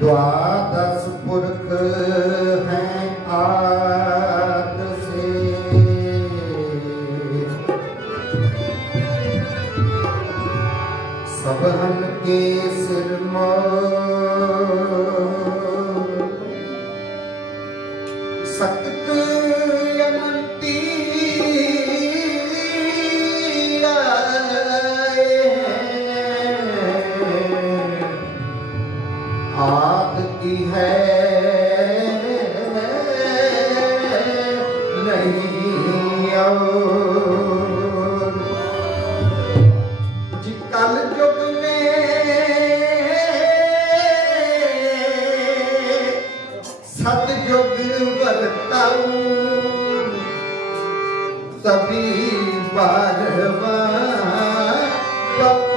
द्वादश पुरख हैं आद से, सबहन के सिर सख्त अनंती आद की है नहीं और जी कल युग में सतयुग बरताऊं तभी बारहवां पप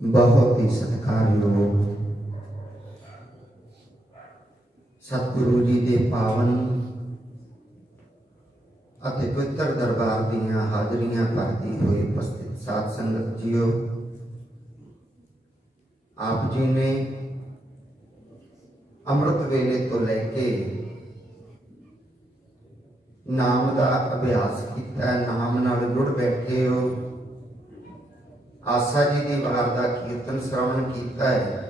बहुत ही सत्कारयोग सतगुरु जी के पावन अति पवित्र दरबार दीयां हाजरियां भरती हुई उपस्थित साध संगत जीओ, आप जी ने अमृत वेले तो लैके नाम का अभ्यास किया, नाम नाल जुड़ बैठे हो। आसा जी की वार का कीर्तन श्रवण किया है,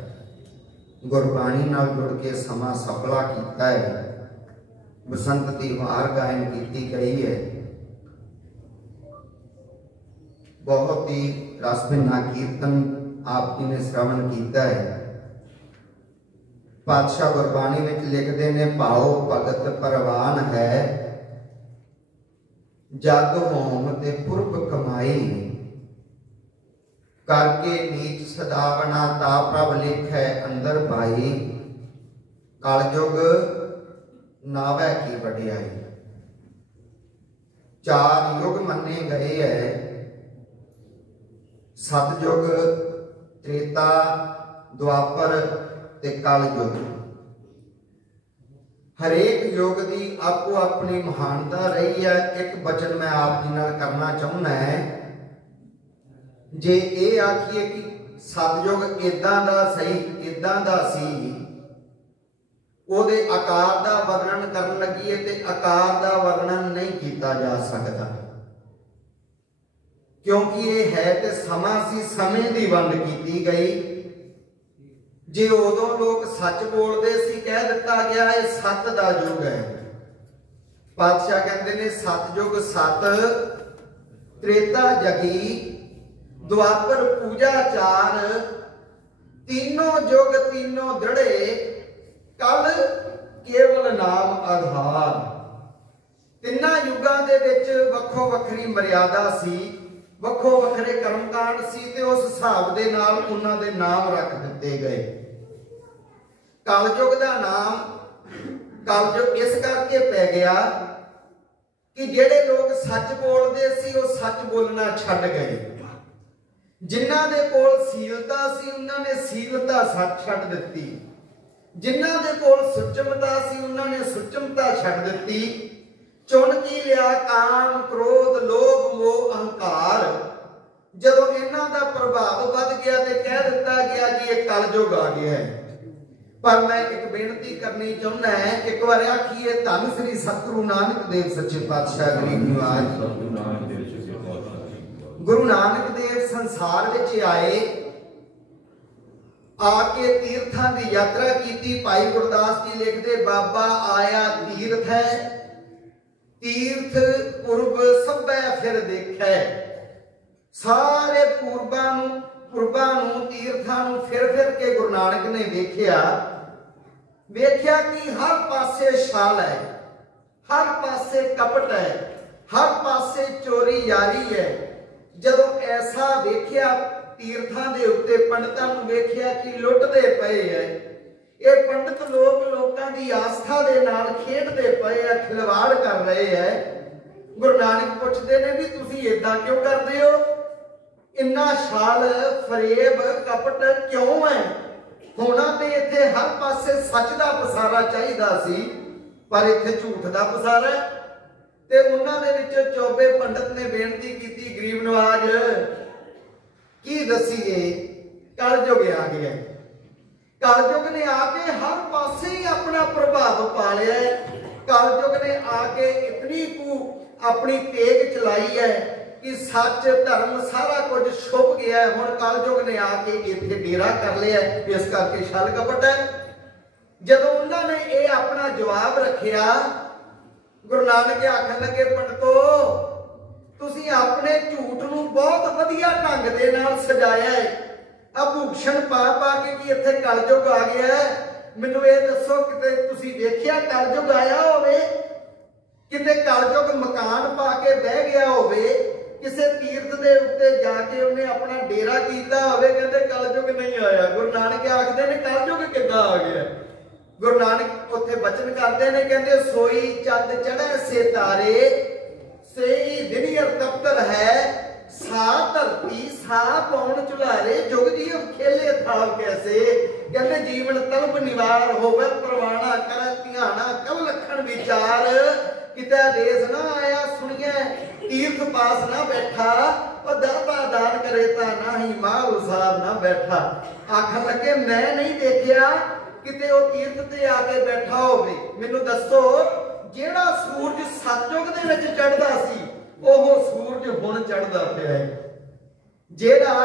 गुरबाणी नाल जुड़ के समा सफला किया है, बसंत की वार गायन की गई है। बहुत ही रसभिन्ना कीर्तन आप जी ने श्रवण किया है। पातशाह गुरबाणी में लिखते ने, भाओ भगत परवान है, जग होम ते पुरब कमाई, करके नीच सदावना ता प्रभ लिखै अंदर भाई, कलयुग नावै की वडियाई। चार युग मन्ने गए है, सतयुग, त्रेता, द्वापर ते कलयुग। हरेक युग की आपो अपनी महानता रही है। एक वचन मैं आप जी नाल करना चाहना है, जे ये आखिए कि सतयुग इदां दा सही, इदां दा सी, ओदे आकार दा वर्णन करन लगिए ते आकार दा वर्णन नहीं किया जा सकता, क्योंकि ये है ते समा सी, समय दी वंड की गई। जे उदों लोग सच बोलते सी, कह दिता गया है सत दा युग है। पातशाह कहते ने सतयुग सत, त्रेता जगी, द्वापर पूजा चार, तीनों युग तीनों दृढ़े, कल केवल नाम आधार। तिन्ना युगां दे विच वखो वखरी मर्यादा सी, वखो वखरे कर्मकांड सी, ते उस हिसाब दे नाल उन्हां दे नाम रख दिते गए। कलयुग दा नाम कलयुग इस करके पै गया कि जेड़े लोग सच बोलते सी वो सच बोलना छड्ड गए। जिन्हां दे कोल सीलता सी उन्हां ने सीलता छड्ड दित्ती, जिन्हां दे कोल सुचमता सी उन्हां ने सुचमता छड्ड दित्ती। चुन की लिया काम, क्रोध, लोभ, मोह, अहंकार। जदों इन्हां दा प्रभाव वध गया ते कह दिता गया कि ये कलयुग आ गया है। पर मैं एक बेनती करनी चाहना है, एक बार आखिए धन श्री सतगुरु नानक देव सच्चे पातशाह गरीब निवाज। गुरु नानक देव संसार विच आए, आके तीर्थां की यात्रा की। भाई गुरदास जी लिखते, बाबा आया तीर्थ है, तीर्थ पूर्व सभै फिर देखै। सारे पूर्वां नूं तीर्थां नूं फिर के गुरु नानक ने वेख्या कि हर पासे छाल है, हर पासे कपट है, हर पासे चोरी यारी है। जदों ऐसा वेख्या तीर्थां दे उत्ते पंडितां नूं वेख्या कि लुटदे पए है, ये पंडित लोग लोकां दी आस्था दे नाल खेडदे पए है, खिलवाड़ कर रहे है। गुरु नानक पुछदे ने भी तुसीं इदां क्यों करदे हो? इन्ना छाल फरेब कपट क्यों है? होना तो इत्थे हर पासे सच दा पसारा चाहिदा सी, पर इत्थे झूठ दा पसारा है। ते उन्हां दे विच चौबे पंडित ने बेनती की, गरीब नवाज की दसीए, कलयुग आ गया। कलयुग ने आके हर पासे ही अपना प्रभाव पा लिया है। कलयुग ने आके इतनी कु अपनी तेग चलाई है कि सच धर्म सारा कुछ छुप गया है। हुण कलयुग ने आके इत्थे डेरा कर लिया, इस करके छल कपट है। जदों उन्होंने ये अपना जवाब रखिया, गुरु नानक आखन लगे, पंडितो तुसीं अपने झूठ नूं बहुत वधिया ढंग दे नाल सजाया है, आभूषण पा के कि इत्थे कलयुग आ गया है। मैनूं ये दसो किते तुसीं वेखिया कलयुग आया होवे? किते कलयुग मकान पा के बह गया होवे? किसी तीर्थ के उत्ते जाके उन्हें अपना डेरा किया होवे? कहते कलयुग नहीं आया। गुरु नानक आखते ने कलयुग किद्दां आ गया? गुरु नानक उत्थे बचन करते ने, कहते सोई चंद चढ़े से तारे, सेई दिनियर तपतर है, सा धरती सा पौन चुलारे। जुग जी भाव कैसे, कहते जीवन तलब निवार होवे परवाना कर ध्याना कब लखन विचार, किते देश ना आया सुनिए तीर्थ पास ना बैठा, और दाता दान करे ता ना ही माल उसार ना बैठा। आखन लगे मैं नहीं देखिया किते वो तीर्थ ते आके बैठा होवे, मैनू दसो जेड़ा सूरज सतयुग दे विच चढ़दा सी ओह सूरज हुण चढ़दा पिया है, जेड़ा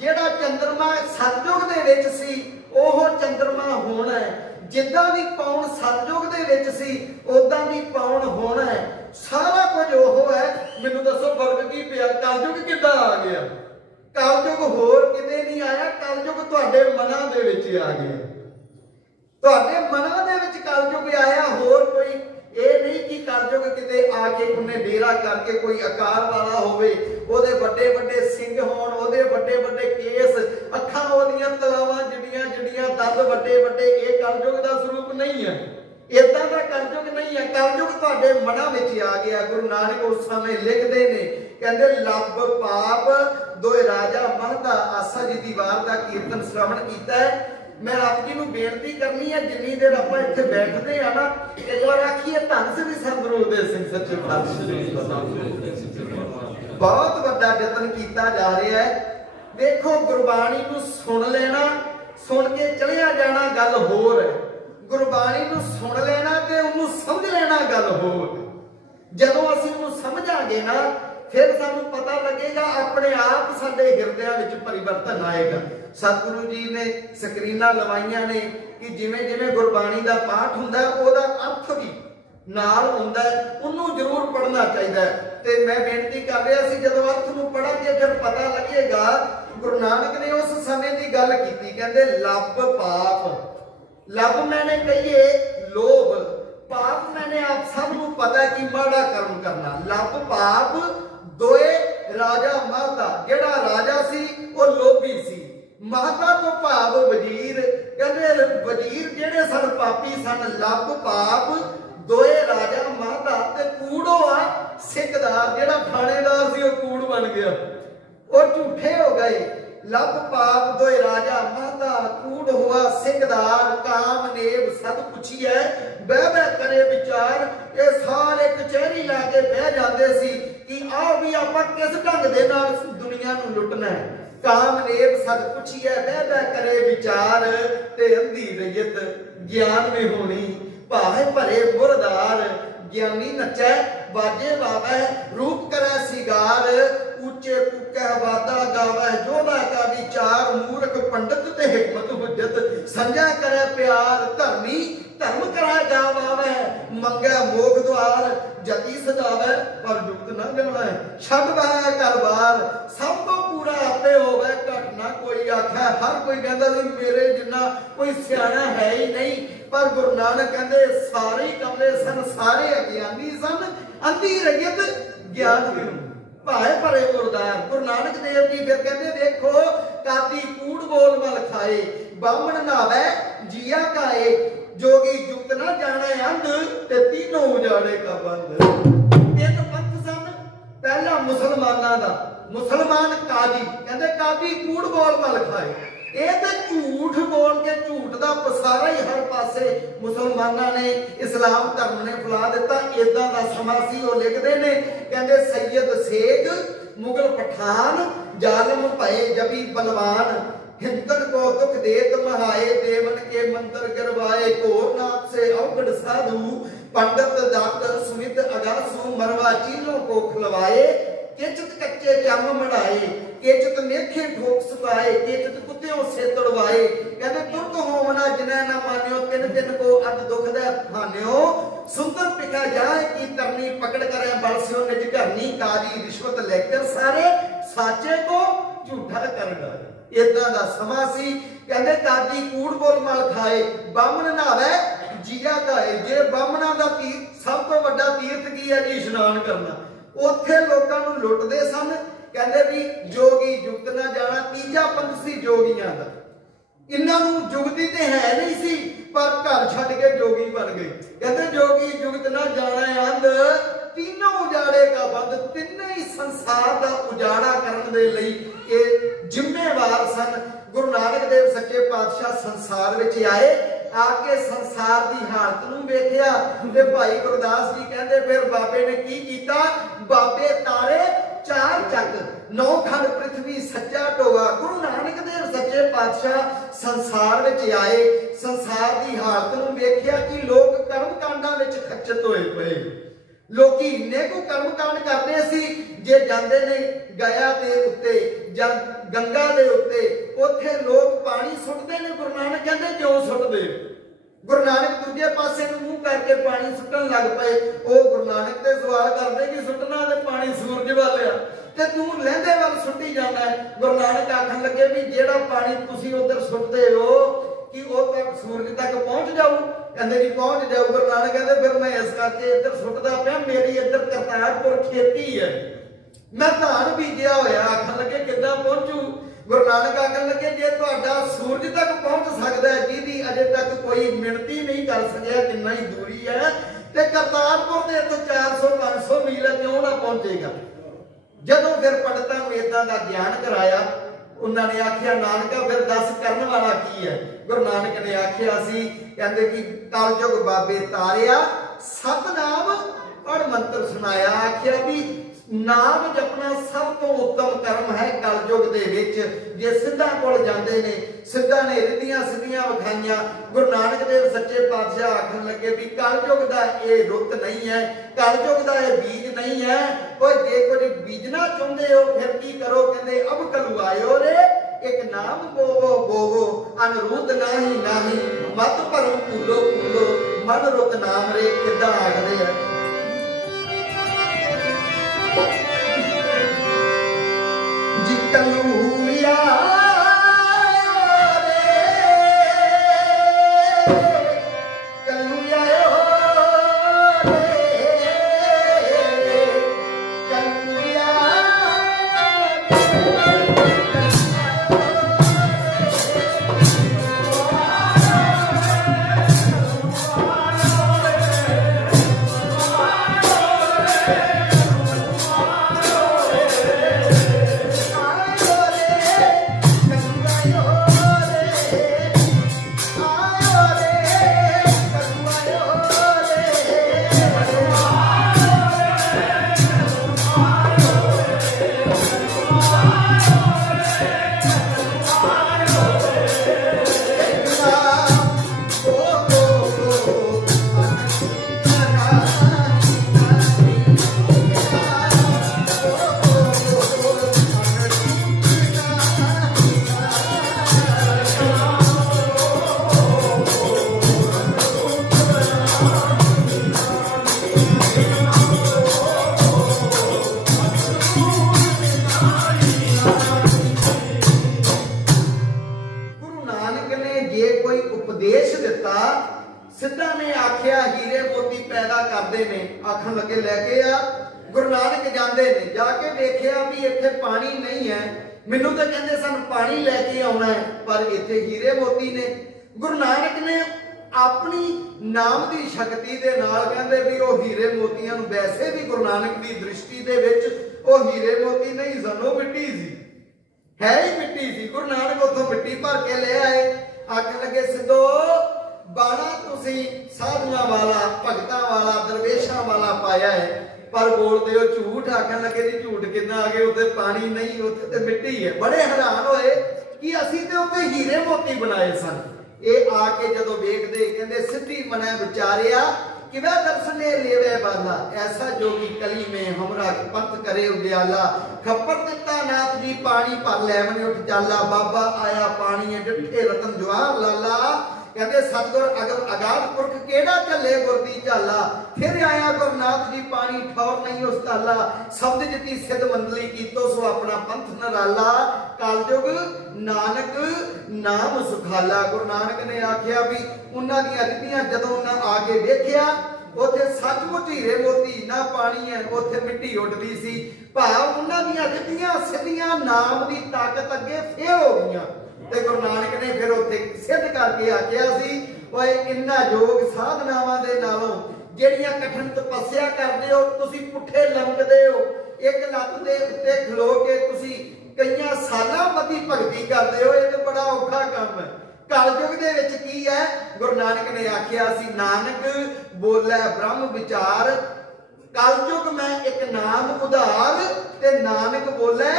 जेड़ा चंद्रमा सतयुग दे विच सी ओह चंद्रमा होना है, जिद्दां दी पौन सतयुग दे विच सी उदां दी पौन होना है, सारा कुछ ओह है। मैनू दसो फर्क की पिया, कलयुग किद्दां आ गया? कलयुग होर किते नहीं आया, कलयुग तुहाडे मनां दे विच आ गया, तुहाडे मनां दे विच कलयुग आया, होर कोई ये नहीं कि कलयुग किते आके उन्हें डेरा करके कोई आकार वाला होवे, ओदे बड़े बड़े सिंह होण, ओदे बड़े बड़े केस, अखां ओदियां तलावां जिड्डियां जिड्डियां, दंद बड़े बड़े, ये कलयुग दा स्वरूप नहीं है, इदां दा कलयुग नहीं है। कलयुग तुहाडे मनां विच आ गया। गुरु नानक उस समय लिखदे ने, कहंदे लब पाप दोए राजा महदा, आसा जी दी वार दा कीर्तन श्रवण कीता है। मैं आप जी नूं बेनती करनी है, जिन्नी देर आपां इत्थे बैठदे आ ना, एक बार आखिए धन श्री संत गुरदेव सिंह सच्चे पातशाह। बहुत वड्डा यतन कीता जा रहा है। देखो गुरबाणी नूं सुन लेना, सुन के चलिया जाना गल होर है, गुरबाणी नूं सुन लेना ते उहनूं समझ लेना गल होर। जदों असीं उहनूं समझांगे ना फिर सानूं पता लगेगा, अपने आप साडे हिरदिਆਂ ਵਿੱਚ परिवर्तन आएगा। सतगुरु जी ने स्क्रीनां लवाइयां ने कि जिवें जिवें गुरबाणी दा पाठ हुंदा ओहदा अर्थ भी नाल हुंदा, उहनूं जरूर पढ़ना चाहिए। ते मैं बेनती कर रहा सी, जदों अर्थ नूं पढ़ांगे फिर पता लगेगा। गुरु नानक ने उस समय की गल कीती, कहंदे लब पाप, लब मैंने कहिए लोभ, पाप मैंने आप सब नूं पता कि माड़ा कर्म करना। लब पाप दोए राजा महता, जेड़ा राजा सी वो लोभी सी, महता तो भाव वजीर, कहंदे वजीर जेड़े सन पापी सन। लब पाप दोए राजा महता, ते कूड़ो आ सिकदार, जेड़ा थानेदार सी वो कूड़ बन गया, वो झूठे हो गए। लब पाप दोए राजा महता, कूड़ हुआ सिकदार, काम नेब सद पुछिए बह बह करे विचार। ये सारे कचहरी ला के बह जाते सी कि आओ भी आपां किस ढंग दे नाल दुनिया नूं लुटना है। काम नेब सद पुछिए बह बह करे विचार, ते अंधी रैयत ज्ञान में होनी, भावे भरे मुरदार। ज्ञानी नचै बाजे बावै, रूप करे सिगार, ऊंचे कूकै वादा गावै, जोधा का विचार। मूर्ख पंडित ते हिकमत हुज्जत, संजय करे प्यार। धर्मी धर्म कराए गावै, मंगै मोख द्वार। जति सजावै पर जुगत न जावै, छड वै घर बार। सब तो पूरा आपे होवै, घट ना कोई आखै। हर कोई कहंदा सी मेरे जिन्ना कोई सियाणा है ही नहीं, पर गुरु नानक कहंदे सारे कमले सन, सारे अज्ञानी सन, अंधी रैयत ज्ञान विनु, भाए भरे मुरदार। गुरु नानक देव जी फिर कहते देखो, कादी कूड़ बोल मल खाए, बामण नावै जिया काए। जोगी जुगत ना जाने अंध, ते तीनों उजाड़े का बंद। तीन पंथ सन, पहला मुसलमाना दा, मुसलमान काजी, कहते कादी कूड़ बोल मल खाए। ये तो झूठ बोल के झूठ का पसारा ही हर पासे मुसलमाना ने, इस्लाम धर्म ने फैला दिता। इदां दा समा सी। वो लिखते ने, कहते सैयद शेख मुगल पठान, जालम भये जबी बलवान। हिंदन को दुख देत महाए, देवन के मंत्र गिरवाए। घोरनाथ से अवगढ़ साधु, पंडित डॉक्टर सुमित अगासु। मरवा चीलों को खिलवाए, केचत कच्चे चम मढ़ाए। केचत मेखे ठोक सताए, केचत कुत्तियों से तड़वाए। कहते तुरत होमना जिन्हें न मान्यो, तिन तिन को अद दुख दे फान्यो। सुंदर पिका जाए की करनी, पकड़ करे बलस्यो निज घरनी। काजी रिश्वत लेकर सारे, साचे को झूठा कर डाले। इदां दा समा सी। कहते काजी कूड़ बोल मल खाए, बामण नहावे जिया काए। जे बामणा दा तीर्थ, सब तो वड्डा तीर्थ की है जी इशनान करना। उत्थे लोकां नूं लुटदे सन। कहंदे भी जोगी जुगत ना जाना, तीजा पंथ सी जोगियां दा। इन्हां नूं जुगती ते है नहीं सी, पर घर छड्ड के जोगी बन गए। कहंदे जोगी जुगत ना जाना अंध, तीनों उजाड़े का बंद। तिन्ने ही संसार दा उजाड़ा करन दे लई ये जिम्मेवार सन। गुरु नानक देव सच्चे पातशाह संसार विच आए, आके संसार की हालत नूं वेखिया ते भाई गुरदास जी कहते फिर बाबे ने की कीता, बाबे तारे चार चक नौ खंड पृथ्वी सच्चा टोआ। गुरु नानक देव सच्चे पातशाह संसार विच आए, संसार की हालत नूं वेखिया कि लोग कर्म कांडां विच खच्चत होए पए। लोकी इन्ने को कर्म कांड करते सी, जे जांदे ने गया दे उत्ते जां गंगा दे उत्ते उत्थे लोग पानी सुटदे ने। गुरु नानक कहंदे क्यों सुटदे? गुरु नानक दूजे पासे नूं मूंह करके पानी सुटन लग पए। ओ गुरु नानक ते सवाल करदे कि सुटना ते पानी सूरज वाल आ ते तू लहंदे वाल सुटी जांदा है। गुरु नानक आखण लगे भी जेड़ा पानी तुसीं उधर सुटदे हो कि वो तक सूरज तक पहुंच जाऊ? कहते जी पहुंच जाऊ। गुरु नानक कहते फिर मैं इस करके इधर सुटदा पिया, मेरी इधर करतारपुर खेती है, मैं धान बीजिया होया। आखन लगे किद्दां पहुंचू? गुरु नानक आखन लगे जे तुहाडा सूरज तक पहुंच सकदा है, जिहदी अजे तक कोई मिणती नहीं कर सकिया कितना ही दूरी है, ते करतारपुर दे तो 400-500 मील है, क्यों ना पहुंचेगा? जदों फिर पंडितां नूं इदां दा ज्ञान कराया, उन्होंने आखिया नानका फिर दस करने वाला की है? गुरु नानक ने आखिया सी कहते कि कलयुग बाबे तारिया, सतनाम पढ़ मंत्र सुनाया। आखिया भी नाम जपना सब तो उत्तम कर्म है कलयुग दे विच। जे सिद्धा कोल जांदे ने, सिद्धा ने रिधियां सिद्धियां विखाइयां। गुरु नानक देव सच्चे पातशाह आखन लगे भी कलयुग दा ये रुत नहीं है, कलयुग दा ये बीज नहीं है। और जे कुछ बीजना चाहते हो फिर की करो? कहते अब कलू आयो रे, एक नाम बोवो बोवो, अनरूद नाही नाही, मत भरो कूलो कूलो, मन रुत नाम रे। किद्दां आखदे आ जी कलूया सिद्धा ने आखिया हीरे मोती पैदा करते ने। आखन लगे लैके आ। गुरु नानक जाते ने, जाके देखिया भी इत्थे पानी नहीं है। मैनू तो कहते सन पानी लैके आना है, पर इत्थे हीरे मोती ने। गुरु नानक ने अपनी नाम की शक्ति के नाल कहते भी वो हीरे मोतियां नूं, वैसे भी गुरु नानक की दृष्टि दे विच वो हीरे मोती नहीं सन, वो मिट्टी सी, है ही मिट्टी सी। गुरु नानक उथों मिट्टी भर के ले आए। आखन लगे सिद्धो बाणा तुसी साधुआं वाला, भगतां वाला, दरवेशां वाला पाया है, पर बोलते हो झूठ। आखन लगे जी झूठ कितना आ गए, उत्ते पानी नहीं, उत्ते ते मिट्टी है। बड़े हैरान होए कि असीं ते उत्ते हीरे मोती बनाए सन। ये आके जदों वेखदे कहंदे सिद्धि मनै विचारिया किवे दर्शने लेवे बाला, ऐसा जोगी कली में हमरा पंथ करे उजियाला। खप्पर दिता नाथ जी पानी भर लैवने उठ चाला, बाबा आया पानी डिठे रतन जवाहर लाला। कहते सतगुर अगाध पुरख केड़ा चले गुरदी झाला, फिर आया गुरनाथ जी पानी ठौर नहीं उस ताला। शब्द जिती सिद्ध मंडली कीतो सो अपना पंथ नराला, कलयुग नानक नाम सुखाला। गुरु नानक ने आख्या भी उन्हां दी रिद्धियां जदों उन्हां आके वेखिया, उत्थे सचमुच हीरे मोती ना पानी है, उत्थे मिट्टी उडदी सी। भाव उन्हां दी रिद्धियां सिद्धियां नाम दी ताकत अगे फेल हो गईयां। ते गुरु नानक ने फिर उत्थे सिद्ध करके आख्या सी, ओए इन्ना योग साधनावां दे नालों ਜਿਹੜੀਆਂ कठिन तपस्या करते हो, तुसीं पुठे लंघदे हो, एक लत्त दे उत्ते खलो के तुसीं कईयां सालां बदी भगती करते हो, ये तो बड़ा औखा काम है। कलयुग दे विच की है, गुरु नानक ने आख्या सी नानक बोले ब्रह्म विचार, कलयुग में एक नाम उधार, ते नानक बोले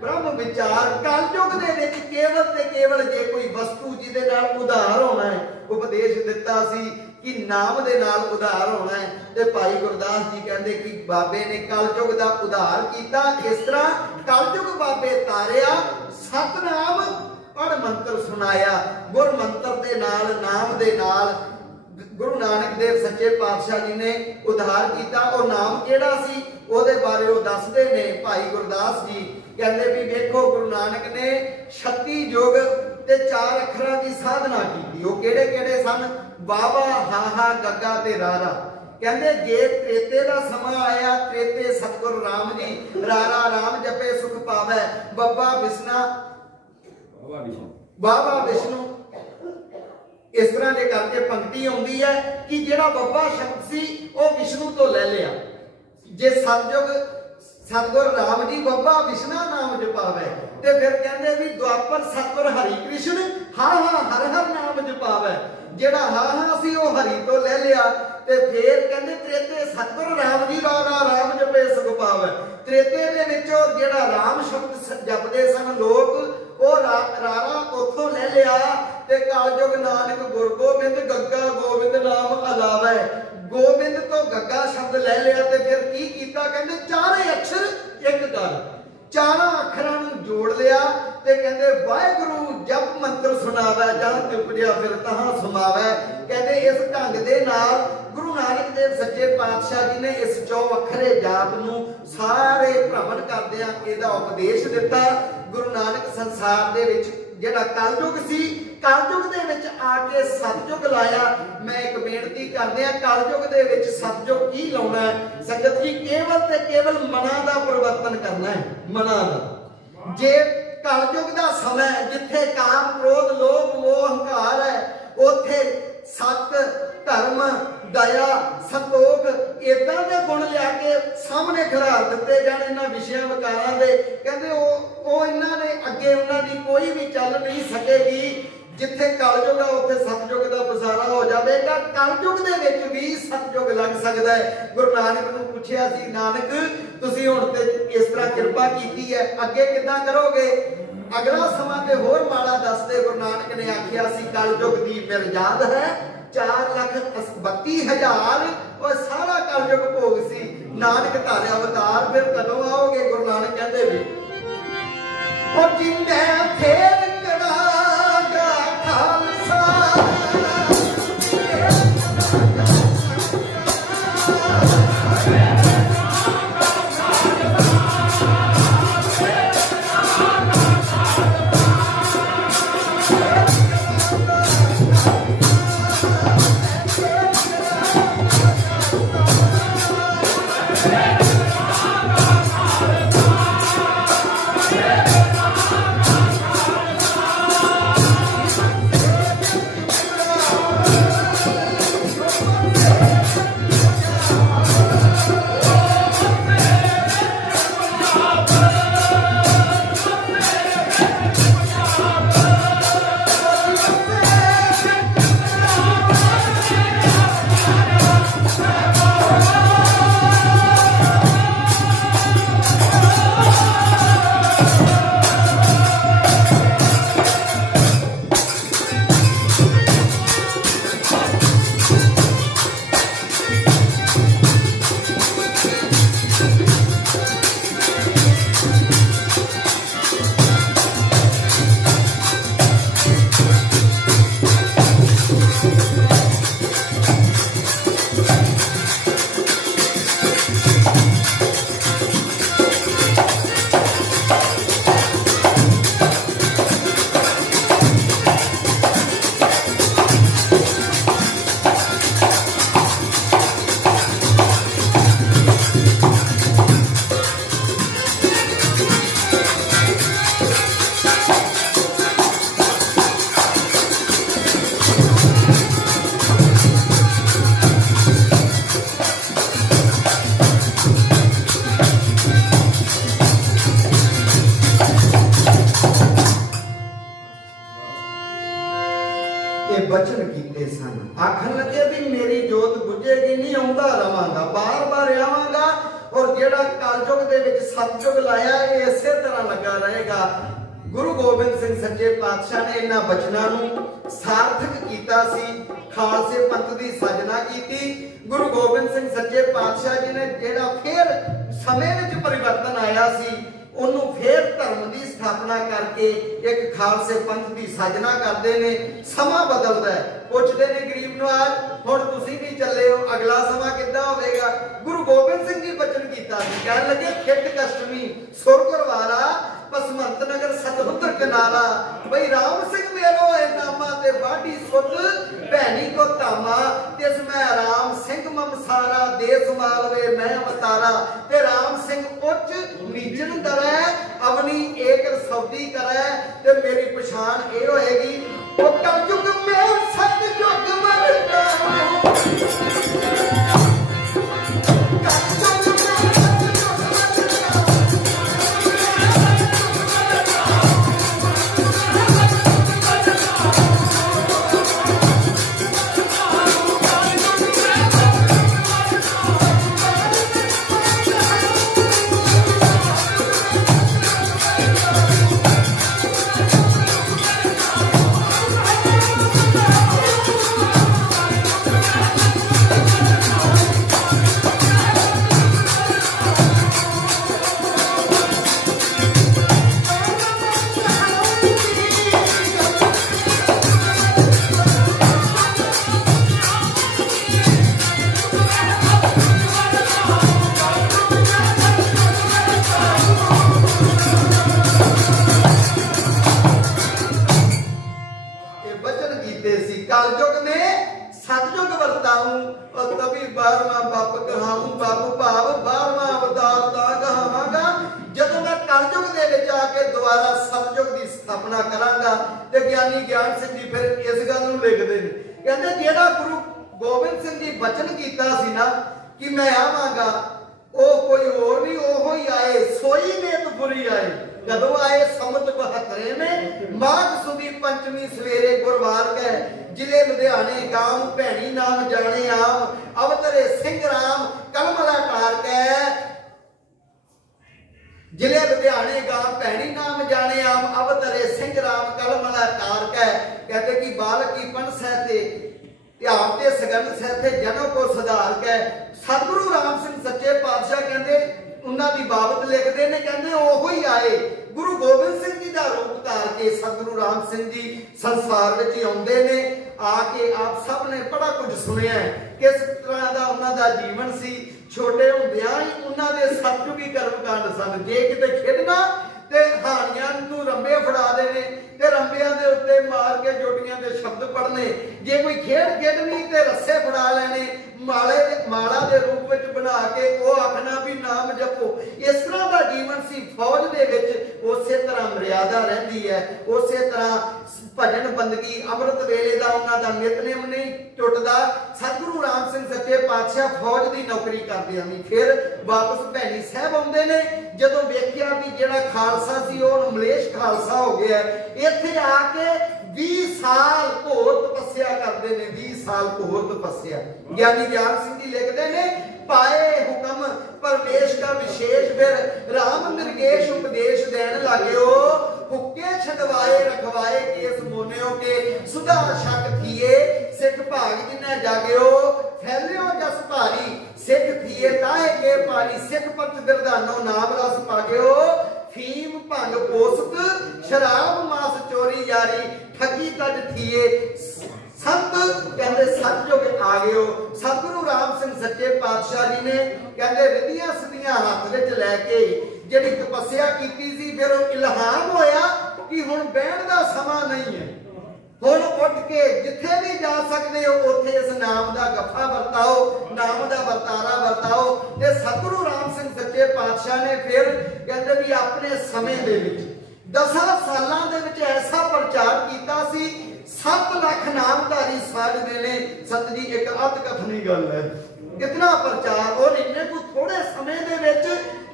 ब्रह्म विचार। कलयुग दे विच केवल ते केवल जे कोई वस्तु जिहदे नाल उधार होना है, उपदेश दिता सी कि नाम दे नाल उधार होना है। ते भाई गुरदास जी कहते कि बाबे ने कलयुग दा उधार कीता। इस तरह कलयुग बाबे तारिया, सतनाम पढ़ मंत्र सुनाया। गुर मंत्र दे नाल, नाम दे नाल गुरु नानक देव सच्चे पातशाह जी ने उद्धार किया। और नाम केड़ा सी ओदे बारे वो दसदे ने भाई गुरदास जी, कहते भी देखो गुरु नानक ने 36 युग ते 4 अखरां की साधना की। वो केड़े केड़े सन? बाबा, हाहा, गग्गा ते रारा। कहते जे त्रेते का समा आया, त्रेते सतगुरु राम जी, रारा राम जपे सुख पावे, बब्बा विष्णा बाबा विष्णु। इस तरह के करके पंक्ति आती है कि जेड़ा बब्बा शब्द सी वो विष्णु तो ले लिया। जे सतयुग सतगुरु राम जी बब्बा विष्णा नाम जपावे, ते फिर कहते भी द्वापर सतगुरु हरि कृष्ण हा हा हर हर नाम जपावे। जेड़ा हा हा सी वो हरि तो ले लिया। ते फिर कहते त्रेते सतगुरु राम जी रारा राम जपे सुख पावे। त्रेते दे विचों जेड़ा राम शब्द जपदे सन लोग, वो रारा उथों ले लिया। ते कलयुग नानक गुर गोबिंद गग्गा गोबिंद नाम अलावे। गोबिंद तो गग्गा शब्द ले लिया। ते फिर की कीता? कहते चारे अक्षर एक कर, चारा अखरां नूं जोड़ लिया। ते कहते वाहिगुरु जप मंत्र सुनावे, जहां तिपड़िया फिर तहां समावे। कहते इस ढंग दे नाल गुरु नानक देव सच्चे पातशाह जी ने इस 4 अखरे जाप नूं सारे भ्रमण करदिआं इहदा उपदेश दिता। गुरु नानक संसार दे विच जेड़ा कलयुग सी, कलयुग दे विच आके सतयुग लाया। मैं एक बेनती करदिआं, कलयुग दे विच सतयुग की लाउणा है? संगत जी केवल ते केवल मनां दा परिवर्तन करना है, मनां दा। जे कलयुग दा समय जिथे काम क्रोध लोभ मोह हंकार है, उथे सत धर्म दया संतोख इदां दे गुण लिया के सामने खिलार दिते जाण इन्हां विषयां विकारां दे। कहंदे ओ इन्हां ने अगे उन्हां दी कोई भी चल नहीं सकेगी। जिथे कलयुग है उथे सतयुग का पसारा हो जाएगा। कलयुग दे विच भी सतयुग लग सकता है। गुरु नानक नूं पुछिया सी, नानक तुसीं हुण ते इस तरह किरपा कीती है, अगे किदां करोगे? अगला समा ते होर माड़ा दसदे। गुरु नानक ने आखिया सी कलयुग दी मिर्जाद है 4,32,000। और सारा कलयुग भोग सी। नानक धारे अवतार फिर कदों आओगे? गुरु नानक कहते भी और जिंदे फेर करागा खालसा बचन कीते सन। आखन लगे भी मेरी जोत बुझेगी नहीं, आउंदा रवांगा, बार बार आवांगा, और जेड़ा कलयुग दे विच सतयुग लाया ये इसे तरह लगा रहेगा। गुरु गोबिंद सिंह सच्चे पातशाह ने इन्हां बचनां नूं सार्थक कीता सी। खालसे पंथ दी साजना कीती। गुरु गोबिंद सिंह सच्चे पातशाह जी ने जेड़ा फिर समय विच परिवर्तन आया सी, ਉਹਨੂੰ ਫੇਰ ਧਰਮ ਦੀ ਸਥਾਪਨਾ ਕਰਕੇ ਇੱਕ ਖਾਲਸੇ ਪੰਥ ਦੀ ਸਾਜਨਾ ਕਰਦੇ ਨੇ। ਸਮਾਂ ਬਦਲਦਾ ਹੈ, ਪੁੱਛਦੇ ਨੇ ਗਰੀਬ ਨਵਾਜ ਹੁਣ ਤੁਸੀਂ ਵੀ ਚੱਲੇ ਹੋ, ਅਗਲਾ ਸਮਾਂ ਕਿੱਦਾਂ ਹੋਵੇਗਾ? ਗੁਰੂ ਗੋਬਿੰਦ ਸਿੰਘ ਜੀ ਬਚਨ ਕੀਤਾ ਸੀ, ਕਹਿਣ ਲੱਗੇ ਖਿੱਟ ਕਸ਼ਮੀ ਸੁਰਗੁਰ ਵਾਲਾ ਪਸਮੰਤ ਨਗਰ ਸਤਹੁੱਤਰ ਕਿਨਾਰਾ, ਬਈ ਰਾਮ ਸਿੰਘ ਮੇਰੋ ਇਹ ਨਾਮਾ ਤੇ ਬਾਢੀ ਸੁਧ ਭੈਣੀ ਕੋ ਧਾਮਾ, ਤਿਸ ਮੈਂ ਰਾਮ ਸਿੰਘ ਮਮਸਾਰਾ ਦੇਸ ਮਾਲਵੇ ਮੈਂ ਅਵਤਾਰਾ। ਤੇ ਰਾਮ ਸਿੰਘ ਉੱਚ ਨੀਚਨ ਦਰੈ ਅਵਨੀ ਏਕ ਸਬਦੀ ਕਰੈ, ਤੇ ਮੇਰੀ ਪਛਾਣ ਇਹ ਹੋਏਗੀ ਉਹ ਕਲਯੁਗ ਮੇਂ ਸਤਯੁਗ ਮਰਦਾ कि मैं आवांगा ओ कोई और नहीं ओहो ही आए सोई नेतपुरी आए। कदों आए समत 72 में माघ सुदी पंचमी सवेरे गुरवार गए, जिले लुधियाने गांव भैणी नाम जाने आम, अवतरे सिंह राम कलमला कार के, जिले लुधियाने गांव भैणी नाम जाने आम, अवतरे सिंह राम कलमला कार के। कहते कि बालक की पन सहते त्यागते सगन सहते जनों को सुधार के। सतगुरु राम सिंह सच्चे पातशाह कहते उन्हां दी बाबत लिखते ने, कहते ओहो ही आए गुरु गोबिंद सिंह जी का रूप धार के सतगुरु राम सिंह जी संसार विच आउंदे ने। आके आप सब ने बड़ा कुछ सुनिया है, किस तरह का उन्हां दा जीवन सी। छोटे हुंदियां ही उन्हां दे सतयुगी कर्मकांड सन। जे किते खिडना ते हानियां नूं रंबे फड़ा देने ते रंबियां दे उत्ते मार के जोटियां दे शब्द पढ़ने। जे कोई खेड खेडनी ते रस्से फड़ा लेने, माला दे रूप विच बना के वो आखना भी नाम जपो। इस तरह का जीवन सी। फौज दे विच उसे तरह मर्यादा रहिंदी है, उसे तरह भजन बंदगी अमृत वेले दा उन्हां दा नितनेम नहीं टुटदा। सतगुरु राम सिंह सच्चे पातशाह फौज की नौकरी करदे हन, फिर वापस भैणी साहब आउंदे ने। जदों वेखिया भी जिहड़ा खालसा सी ओह मलेश खालसा हो गया, इत्थे आके 20 साल घोर तपस्या करते हैं। 20 साल घोर तपस्या। ज्ञानी ज्ञान सिंह जी लिखते हैं, पाए हुक्म परमेश का विशेष, फिर राम निर्गेश उपदेश देन लाग्यो, हुक्के छडवाए रखवाए केस मोनियो के, सुधा शक थिए सिख भाग जिन्ना जागयो, फैलियो जस भारी सिख थिए ताहे के पारी, सिख पंथ बिरधानो नाम रस पागयो, फीम भंग पोसत शराब मास चोरी यारी, ठगी तज थिए संत कहते सतयुग आ गयो। सतगुरु राम सिंह सच्चे पातशाह जी ने कहते रिधियां सिद्धियां हाथ विच लैके जिहड़ी तपस्या कीती सी, फिर इल्हाम होया कि हुण बहण दा समां नहीं है, हुण उठ के जिथे भी जा सकते हो उत्थे इस नाम दा गफा वरताओ, नाम दा वर्तारा वरताओ। ते सतगुरु राम सिंह सच्चे पातशाह ने फिर कहते भी अपने समय दे विच 10 सालां दे विच ऐसा प्रचार कीता सी, 7 लाख नामधारी साजदे ने। संत जी एक अत कथनी गल है, इतना प्रचार और इन्ने को थोड़े समय दे विच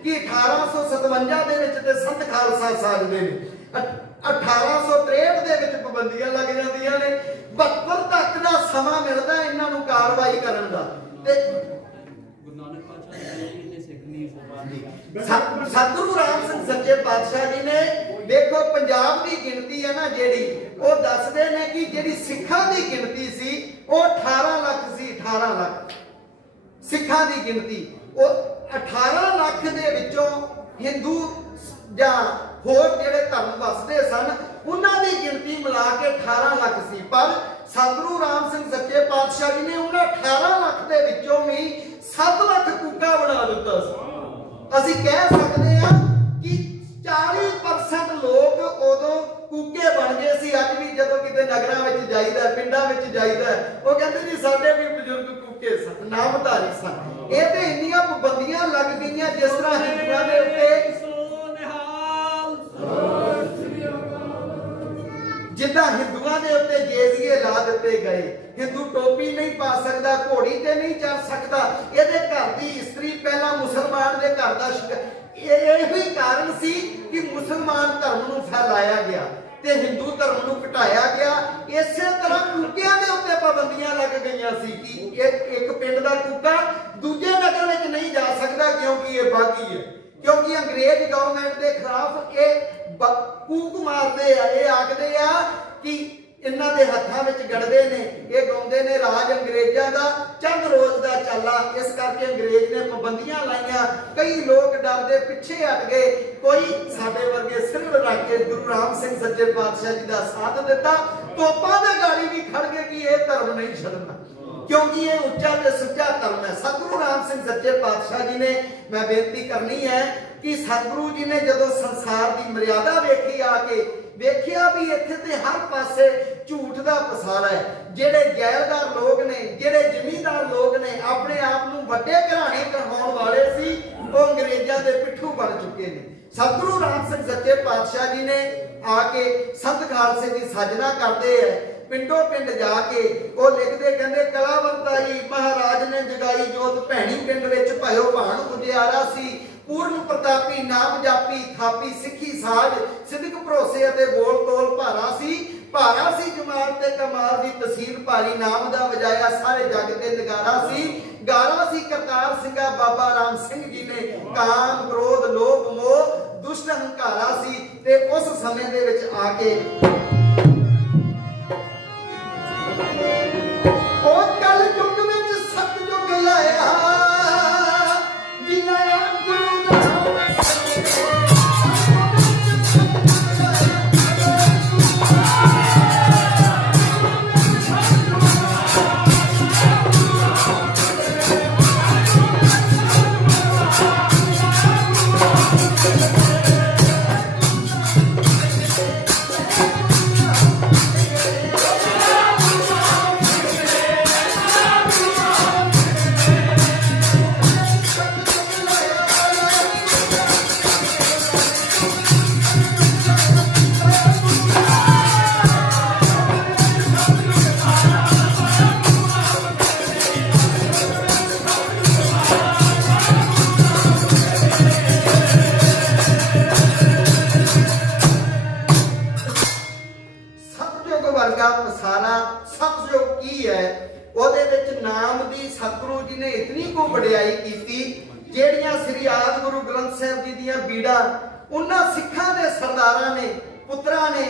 कि 1857 ਦੇ ਵਿੱਚ ਤੇ ਸੰਤ ਖਾਲਸਾ ਸਾਜਦੇ ਨੇ, 1863 ਦੇ ਵਿੱਚ ਪਾਬੰਦੀਆਂ ਲੱਗ ਜਾਂਦੀਆਂ ਨੇ, 72 ਤੱਕ ਦਾ ਸਮਾਂ ਮਿਲਦਾ ਇਹਨਾਂ ਨੂੰ ਕਾਰਵਾਈ ਕਰਨ ਦਾ। ਤੇ सतगुरु राम सिंह सच्चे पातशाह जी ने देखो पंजाब की गिनती है ना जी, वो दसते ने कि जी सिखा की गिनती सी वो 18 लाख सी, 18 लाख सिखा की गिनती, वो 18 लाख दे विचों हिंदू या होर जिहड़े धर्म वसदे सन उन्हां दी गिनती मिला के 18 लाख सी। पर सतगुरु राम सिंह सच्चे पातशाह जी ने उन्हां 18 लाख दे विचों भी 7 लाख कूका बना दिता सी। ਅਸੀਂ ਕਹਿ ਸਕਦੇ ਹਾਂ ਕਿ 40% ਲੋਕ ਉਦੋਂ ਕੂਕੇ ਬਣ ਗਏ ਸੀ। ਅੱਜ ਵੀ ਜਦੋਂ ਕਿਤੇ ਨਗਰਾਂ ਵਿੱਚ ਜਾਈਦਾ, ਪਿੰਡਾਂ ਵਿੱਚ ਜਾਈਦਾ, ਉਹ ਕਹਿੰਦੇ ਜੀ ਸਾਡੇ ਵੀ ਬਜ਼ੁਰਗ ਕੂਕੇ ਸਨ, ਨਾਮਧਾਰੀ ਸਨ। ਇਹ ਤੇ ਇੰਨੀਆਂ ਪਾਬੰਦੀਆਂ ਲੱਗ ਗਈਆਂ ਜਿਸ ਤਰ੍ਹਾਂ ਹਿੰਦੂਆਂ ਦੇ ਉੱਤੇ ਜਿੱਦਾਂ ਹਿੰਦੂਆਂ ਦੇ ਉੱਤੇ ਜੇਜ਼ੀਏ ਲਾ ਦਿੱਤੇ ਗਏ, ਹਿੰਦੂ ਟੋਪੀ ਨਹੀਂ ਪਾ ਸਕਦਾ, ਘੋੜੀ ਤੇ ਨਹੀਂ ਚੜ ਸਕਦਾ, ਇਹਦੇ ਘਰ ਦੀ ਇਸਤਰੀ ਪਹਿਲਾਂ ਮੁਸਲਮਾਨ ਦੇ ਘਰ ਦਾ ਇਹੋ ਹੀ ਕਾਰਨ ਸੀ ਕਿ ਮੁਸਲਮਾਨ ਧਰਮ ਨੂੰ ਫੈਲਾਇਆ ਗਿਆ ਤੇ ਹਿੰਦੂ ਧਰਮ ਨੂੰ ਘਟਾਇਆ ਗਿਆ। ਇਸੇ ਤਰ੍ਹਾਂ ਕੂਕਿਆਂ ਦੇ ਉੱਤੇ ਪਾਬੰਦੀਆਂ ਲੱਗ ਗਈਆਂ ਸੀ ਕਿ ਇੱਕ ਪਿੰਡ ਦਾ ਕੂਕਾ ਦੂਜੇ ਨਗਰ ਵਿੱਚ ਨਹੀਂ ਜਾ ਸਕਦਾ ਕਿਉਂਕਿ ਇਹ ਬਾਗੀ ਹੈ, क्योंकि अंग्रेज गवर्नमेंट के खिलाफ ये कूक मारते हैं, ये आखते हैं कि इन्हां दे हत्थां विच गड़दे ने, ये गाउंदे ने राज अंग्रेजां दा चंद रोज दा चला। इस करके अंग्रेज ने पाबंदियां लाइयां, कई लोग डरदे पिछे हट गए, कोई साडे वर्गे सिर रख के गुरु राम सिंह सच्चे पातशाह जी का साथ दिता, तोपां दे गाड़ी भी खड़ गए कि यह धर्म नहीं छड्डना क्योंकि ये उच्चा ते सच्चा धर्म है। सतगुरु राम सिंह सच्चे पातशाह जी ने मैं बेनती करनी है कि सतगुरु जी ने जदों संसार की मर्यादा वेखी आके वेखिया भी इत्थे ते हर पासे झूठ दा पसारा है। जेड़े जायदार लोग ने, जेड़े जमींदार लोग ने अपने आप नूं वड्डे घराणे कहलाउण वाले सी, वो अंग्रेजां दे पिट्ठू बन चुके ने। सतगुरु राम सिंह सच्चे पातशाह जी ने आके संत खालसे की साजना करते हैं, पिंडों पिंड जाके वो लिखते कहते कलावंताई महाराज ने जगाई जोत भैणी पिंड विच भयो भाण उजियारा सी, पूर्ण प्रतापी नाम जापी थापी सिखी साज, सिदक भरोसे अते बोल तोल भारा सी जमाल ते कमाल दी तसीर भारी, नाम दा वजाया सारे जग ते नगारा सी, गारा सी करतार सिंगा बाबा राम सिंह जी ने, काम क्रोध लोभ मोह दुष्ट हंकारा सी। ते उस समय दे विच आके सतगुरु जी ने इतनी को वडियाई की जेड़ियां श्री आदि गुरु ग्रंथ साहिब जी दियां बीड़ा उन्हां सिखां दे सरदारां ने पुत्रां ने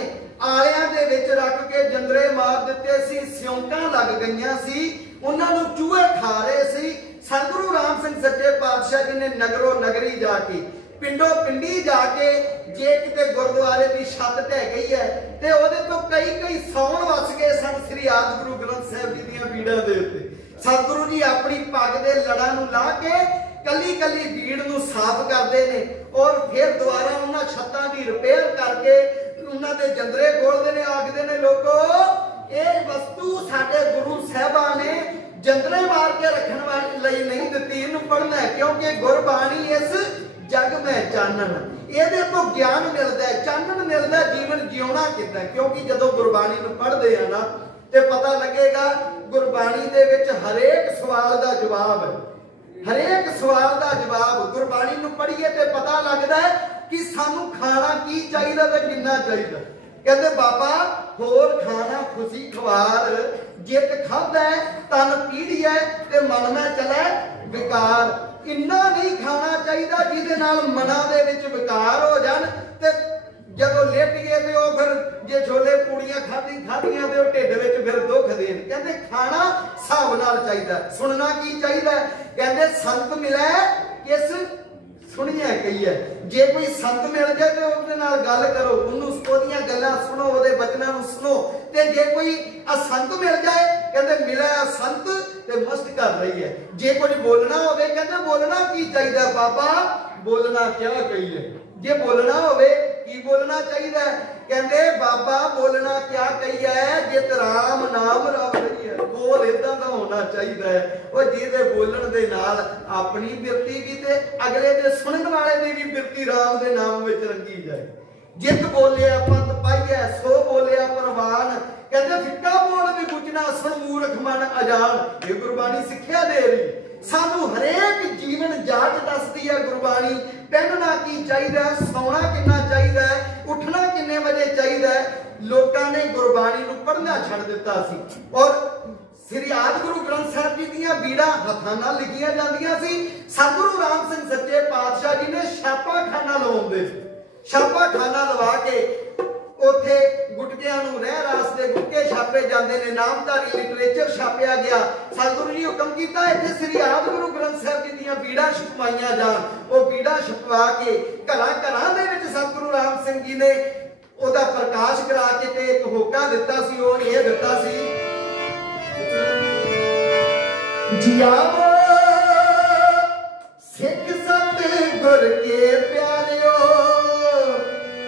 आलियां दे विच रख के जंदरे मार दिते सी, सिਉਂਕਾਂ लग गईयां सी, उन्हां नूं चूहे खा रहे सी। सतगुरु राम सिंह सच्चे पातशाह जी ने नगरों नगरी जाके पिंडों पिंडी जाके जे किते गुरुद्वारे की छत ढह गई है ते ओदे तो कई सौण वस गए सन श्री आदि गुरु ग्रंथ साहिब जी दियां बीड़ां दे उत्ते। सतगुरु जी अपनी पग दे लड़ां नूं ला के कली कली भीड़ नूं साफ करते हैं और फिर दोबारा उन्हां छत्तां दी रिपेयर करके उन्हां दे जंदरे खोलते हैं, आखदे ने लोगो ये वस्तु साडे गुरु साहिबां ने जंदरे मार के रखण वाले नहीं दित्ती, इहनूं पढ़ना है क्योंकि गुरबाणी इस जग में चानन, ये तो ज्ञान मिलता है, चानन मिलता है, जीवन जिउणा किदां। क्योंकि जदों गुरबाणी नूं पढ़दे आ ना ते पता लगेगा गुरबाणी दे विच हरेक सवाल दा जवाब है, हरेक सवाल का जवाब गुरबाणी नूं पढ़ीए ते पता लगता है कि सानू खाना की चाहिए ते कितना चाहिए। कहते बाबा होर खाना खुशी खवार जित खादा है तन पीढ़ी है ते मन में चले विकार। इन्ना नहीं खाना चाहिए जिहदे नाल मना दे विच विकार हो जान ते जदों लेट गए तो फिर जे छोले पूड़ियां खादियां तो ढिड विच फिर दुख देन। कहते खाना हिसाब नाल चाहिए। सुनना की चाहिए? कहते संत मिले किस सुनिया कही है। जे कोई संत मिल जाए तो उसदे नाल गल करो, उहदियां गल्लां सुनो, उहदे वचनां नूं सुनो। ते जे कोई असंत मिल जाए कहते मिले असंत ते मस्त कर रही है। जे कुछ बोलना होवे कहते बोलना की चाहिए? बाबा बोलना क्या कहिए? जे बोलना होवे की बोलना चाहिए? कहते बाबा बोलना क्या कहिए? जित राम नाम रव रही है। बोल इदां दा होना चाहिए वो जिहदे बोलण दे नाल अपनी बिरती भी ते अगले दे सुनन वाले दी भी बिरती राम दे नाम विच रंगी जाए। जित बोलिया पत पाइए सो बोलिया परवान। कहते फिक्का बोल भी गुजना सुन मूर्ख मन अजान। ये गुरबाणी सिक्ख्या दे रही सानू हरेक जीवन जाच दसदी है गुरबाणी। पहनना की चाहिए, सौना कितना चाहिए, उठना किन्ने बजे चाहिए। लोगों ने गुरबाणी नूं पढ़ना छड़ दिता सी और श्री आदि गुरु ग्रंथ साहिब जी दीयां बीड़ा हत्थां नाल लिखियां जांदियां सी। सतगुरु राम सिंह सच्चे पातशाह जी ने छापाखाना लवाउंदे सी। छापाखाना लवा के उथे गुटकियां नूं रह रास दे गुटके छापे जाते हैं, नामधारी लिटरेचर छापिया गया। सतगुरु जी हुक्म किया इत्थे श्री आदि गुरु ग्रंथ साहिब जी दीयां बीड़ा छपवाइयां जान। वो बीड़ा छपवा के घरां दे विच सतगुरु राम सिंह जी ने ओदा प्रकाश करा के ते एक होका दिता सी। वो ये दिता सी जियावो सिख सत गुर के प्यारियो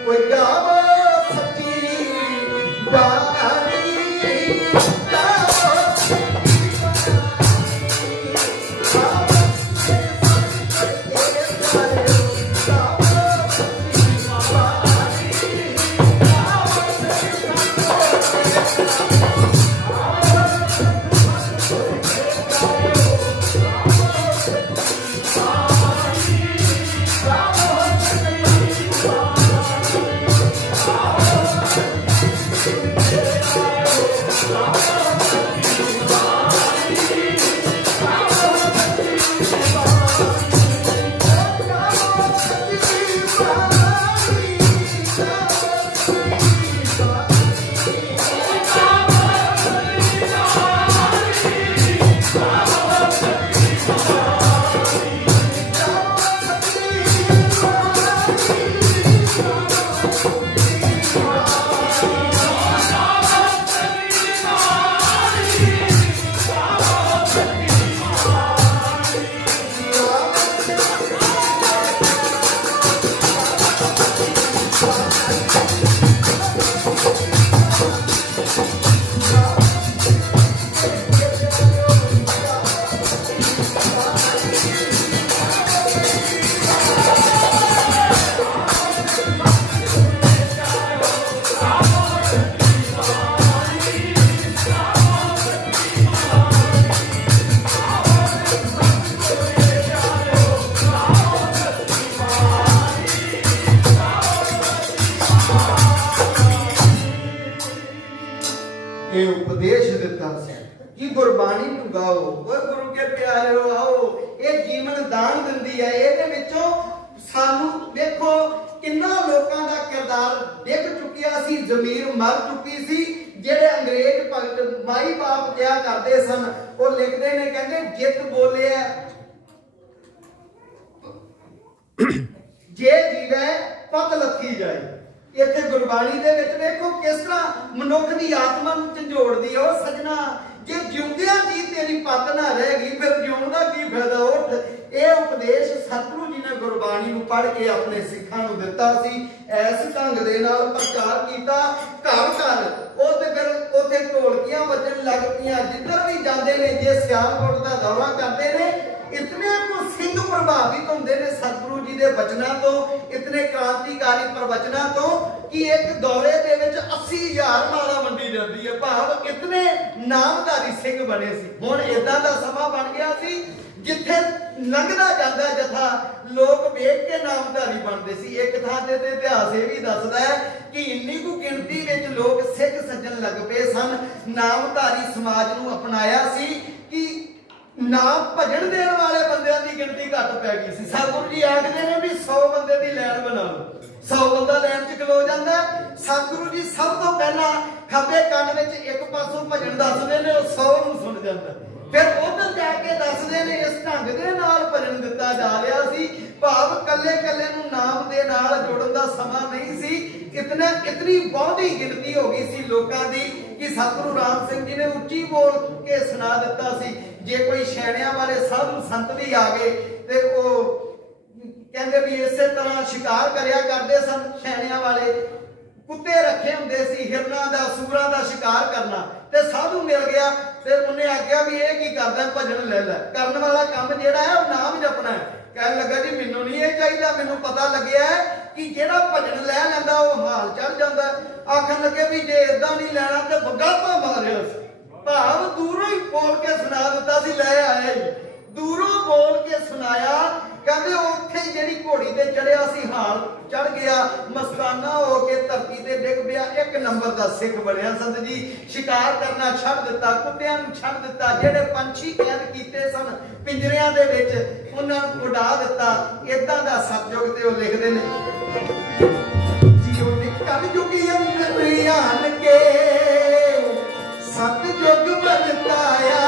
कोई गावो उपदेश दिता कि गुरबाणी नूं गाओ। गुरु के प्यारे आओ, ये जीवन दान दिंदी है। ये विचों सानू देखो किन्ना लोकां दा किरदार डिग चुकिया सी, जमीर मर चुकी सी। जेड़े अंग्रेज भगत माई बाप क्या करते सन, वो लिखते ने कहते जित बोले जे जीवे पत लथी जाए। इत्थे गुरबाणी दे विच देखो किस तरह मनुख दी आत्मा नूं झंजोड़दी है। ओ सजना जे जिउंदियां जी तेरी पत ना रहेगी फिर जिउण दा की फायदा। उठ ये उपदेश सतगुरु जी ने गुरबाणी नूं पढ़ के अपने सिखां नूं दिता सी। इस ढंग दे नाल प्रचार कीता घर घर। ओ ते फिर उत्थे ढोलकियां वजन लग पईयां। जिधर भी जांदे ने जे सियालकोट दा दौरा करदे ने इतने को सिंध प्रभावित होंदे ने सतगुरु जी दे वचनां तो, इतने क्रांतिकारी प्रवचनां तो कि एक दौरे दे विच 80,000 माला वंडी जाती है। भाव कितने नामधारी सिंह बने सी। हुण इदां दा समा बन गया सी जिथे लंघदा जांदा जथा लोग वेख के नामधारी बनते सी। एक थां ते इतिहास ये भी दसदा है कि इन्नी कु गिणती विच लोग सिख सज्जन लग पे सन, नामधारी समाज नूं अपनाया सी कि नाम भजन देने वाले बंदियां दी गिणती घट पै गई सी। सतगुरु जी आखदे ने भी 100 बंदे दी लैन बना लो, 100 बंदा लैन च खलो जांदा। सतगुरु जी सब तो पहला खब्बे कान विच एक पासों भजन दसदे ने, 100 नूं सुन जांदा, फिर उधर जाके दसदे ने इस ढंग दे नाल भजन दिता जा रहा सी। भाव कल्ले कल्ले नूं नाम दे नाल जुड़न दा समा नहीं सी। इतनी बहुती गिनती हो गई सी लोकां दी कि सतगुरु राम सिंह जी ने उच्ची बोल के सुना दिता सी। जे कोई शैणियां वाले साधु संत भी आ गए ते वो कहंदे भी इसे तरह शिकार करिया करदे सन। शैणियां वाले कुत्ते रखे हुंदे सी, हिरना दा सूरां दा शिकार करना, ते साधु मिल गया ते उन्हें आख्या भी ये की करदा, भजन ले लै। करन वाला काम जिहड़ा है वो नाम जपना है। कहन लगा जी मैनू नहीं ये चाहिए, मैनू पता लग्या है कि जिहड़ा भजन लै लैंदा वो हाल चढ़ जांदा। आखन लगे भी जे इदां नहीं लैना ते बगापा मारिया सी। भाव दूरों ही बोल के सुना दिता सी, लै आया ही दूरों बोल के सुनाया। कहते उत्थे जिहड़ी घोड़ी ते चढ़िया सी हाल चढ़ गया, मस्ताना हो के धरती ते डिग पिया। एक नंबर का सिख बनया संत जी। शिकार करना छड़ दिता, कुत्तियां नूं छड़ दिता, जिहड़े पंछी कैद कीते सन पिंजरियां दे विच उन्हां नूं उड़ा दिता। इदां दा सतयुग ते ओह लिखदे ने जियो ने कलयुगी अंदर आन के सतयुग बरताया।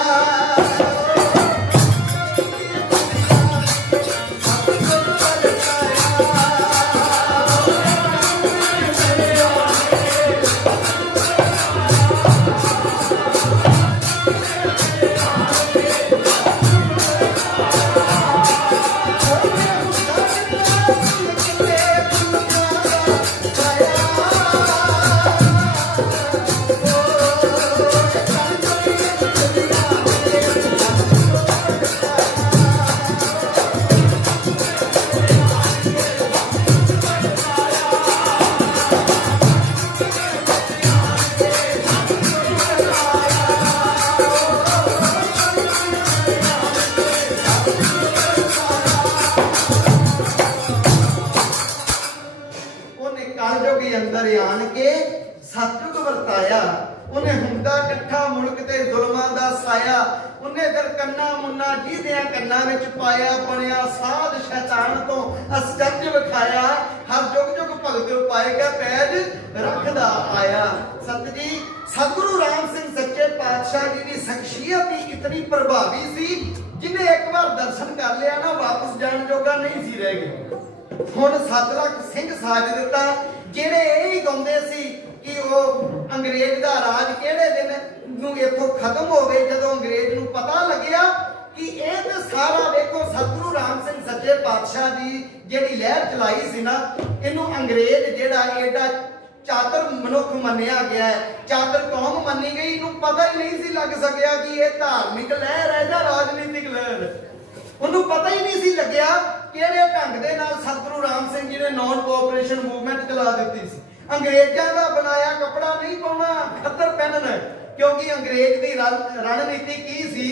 सतगुरु राम सिंह सच्चे पातशाह जी की शख्सियत ही इतनी प्रभावी सी, जिन्हें एक बार दर्शन कर लिया ना वापस जाने जोगा नहीं सी रह गए। हुण 7 लाख सिंह साज दिता, जेड़े यही गाउंदे सी कि वो अंग्रेज दा राज किहड़े दिन नूं इत्थों खत्म हो गए। जदों अंग्रेज नूं पता लग्या कि ये तो सारा देखो सतगुरु राम सिंह सच्चे पातशाह जी जिहड़ी लहर चलाई सी ना, इनू अंग्रेज जिहड़ा एडा चातर मनुख मन्निया गया है, चातर कौम मन्नी गई। इनू पता ही नहीं सी लग सकिया कि यह धार्मिक लहर है या राजनीतिक लहर है। उन्होंने पता ही नहीं सी लग्या किहड़े ढंग दे नाल सतगुरु राम सिंह जी ने नॉन कोऑपरेशन मूवमेंट चला दी सी। अंग्रेजों का बनाया कपड़ा नहीं पाउणा, खत्तर पहनना, क्योंकि अंग्रेज की रणनीति की सी,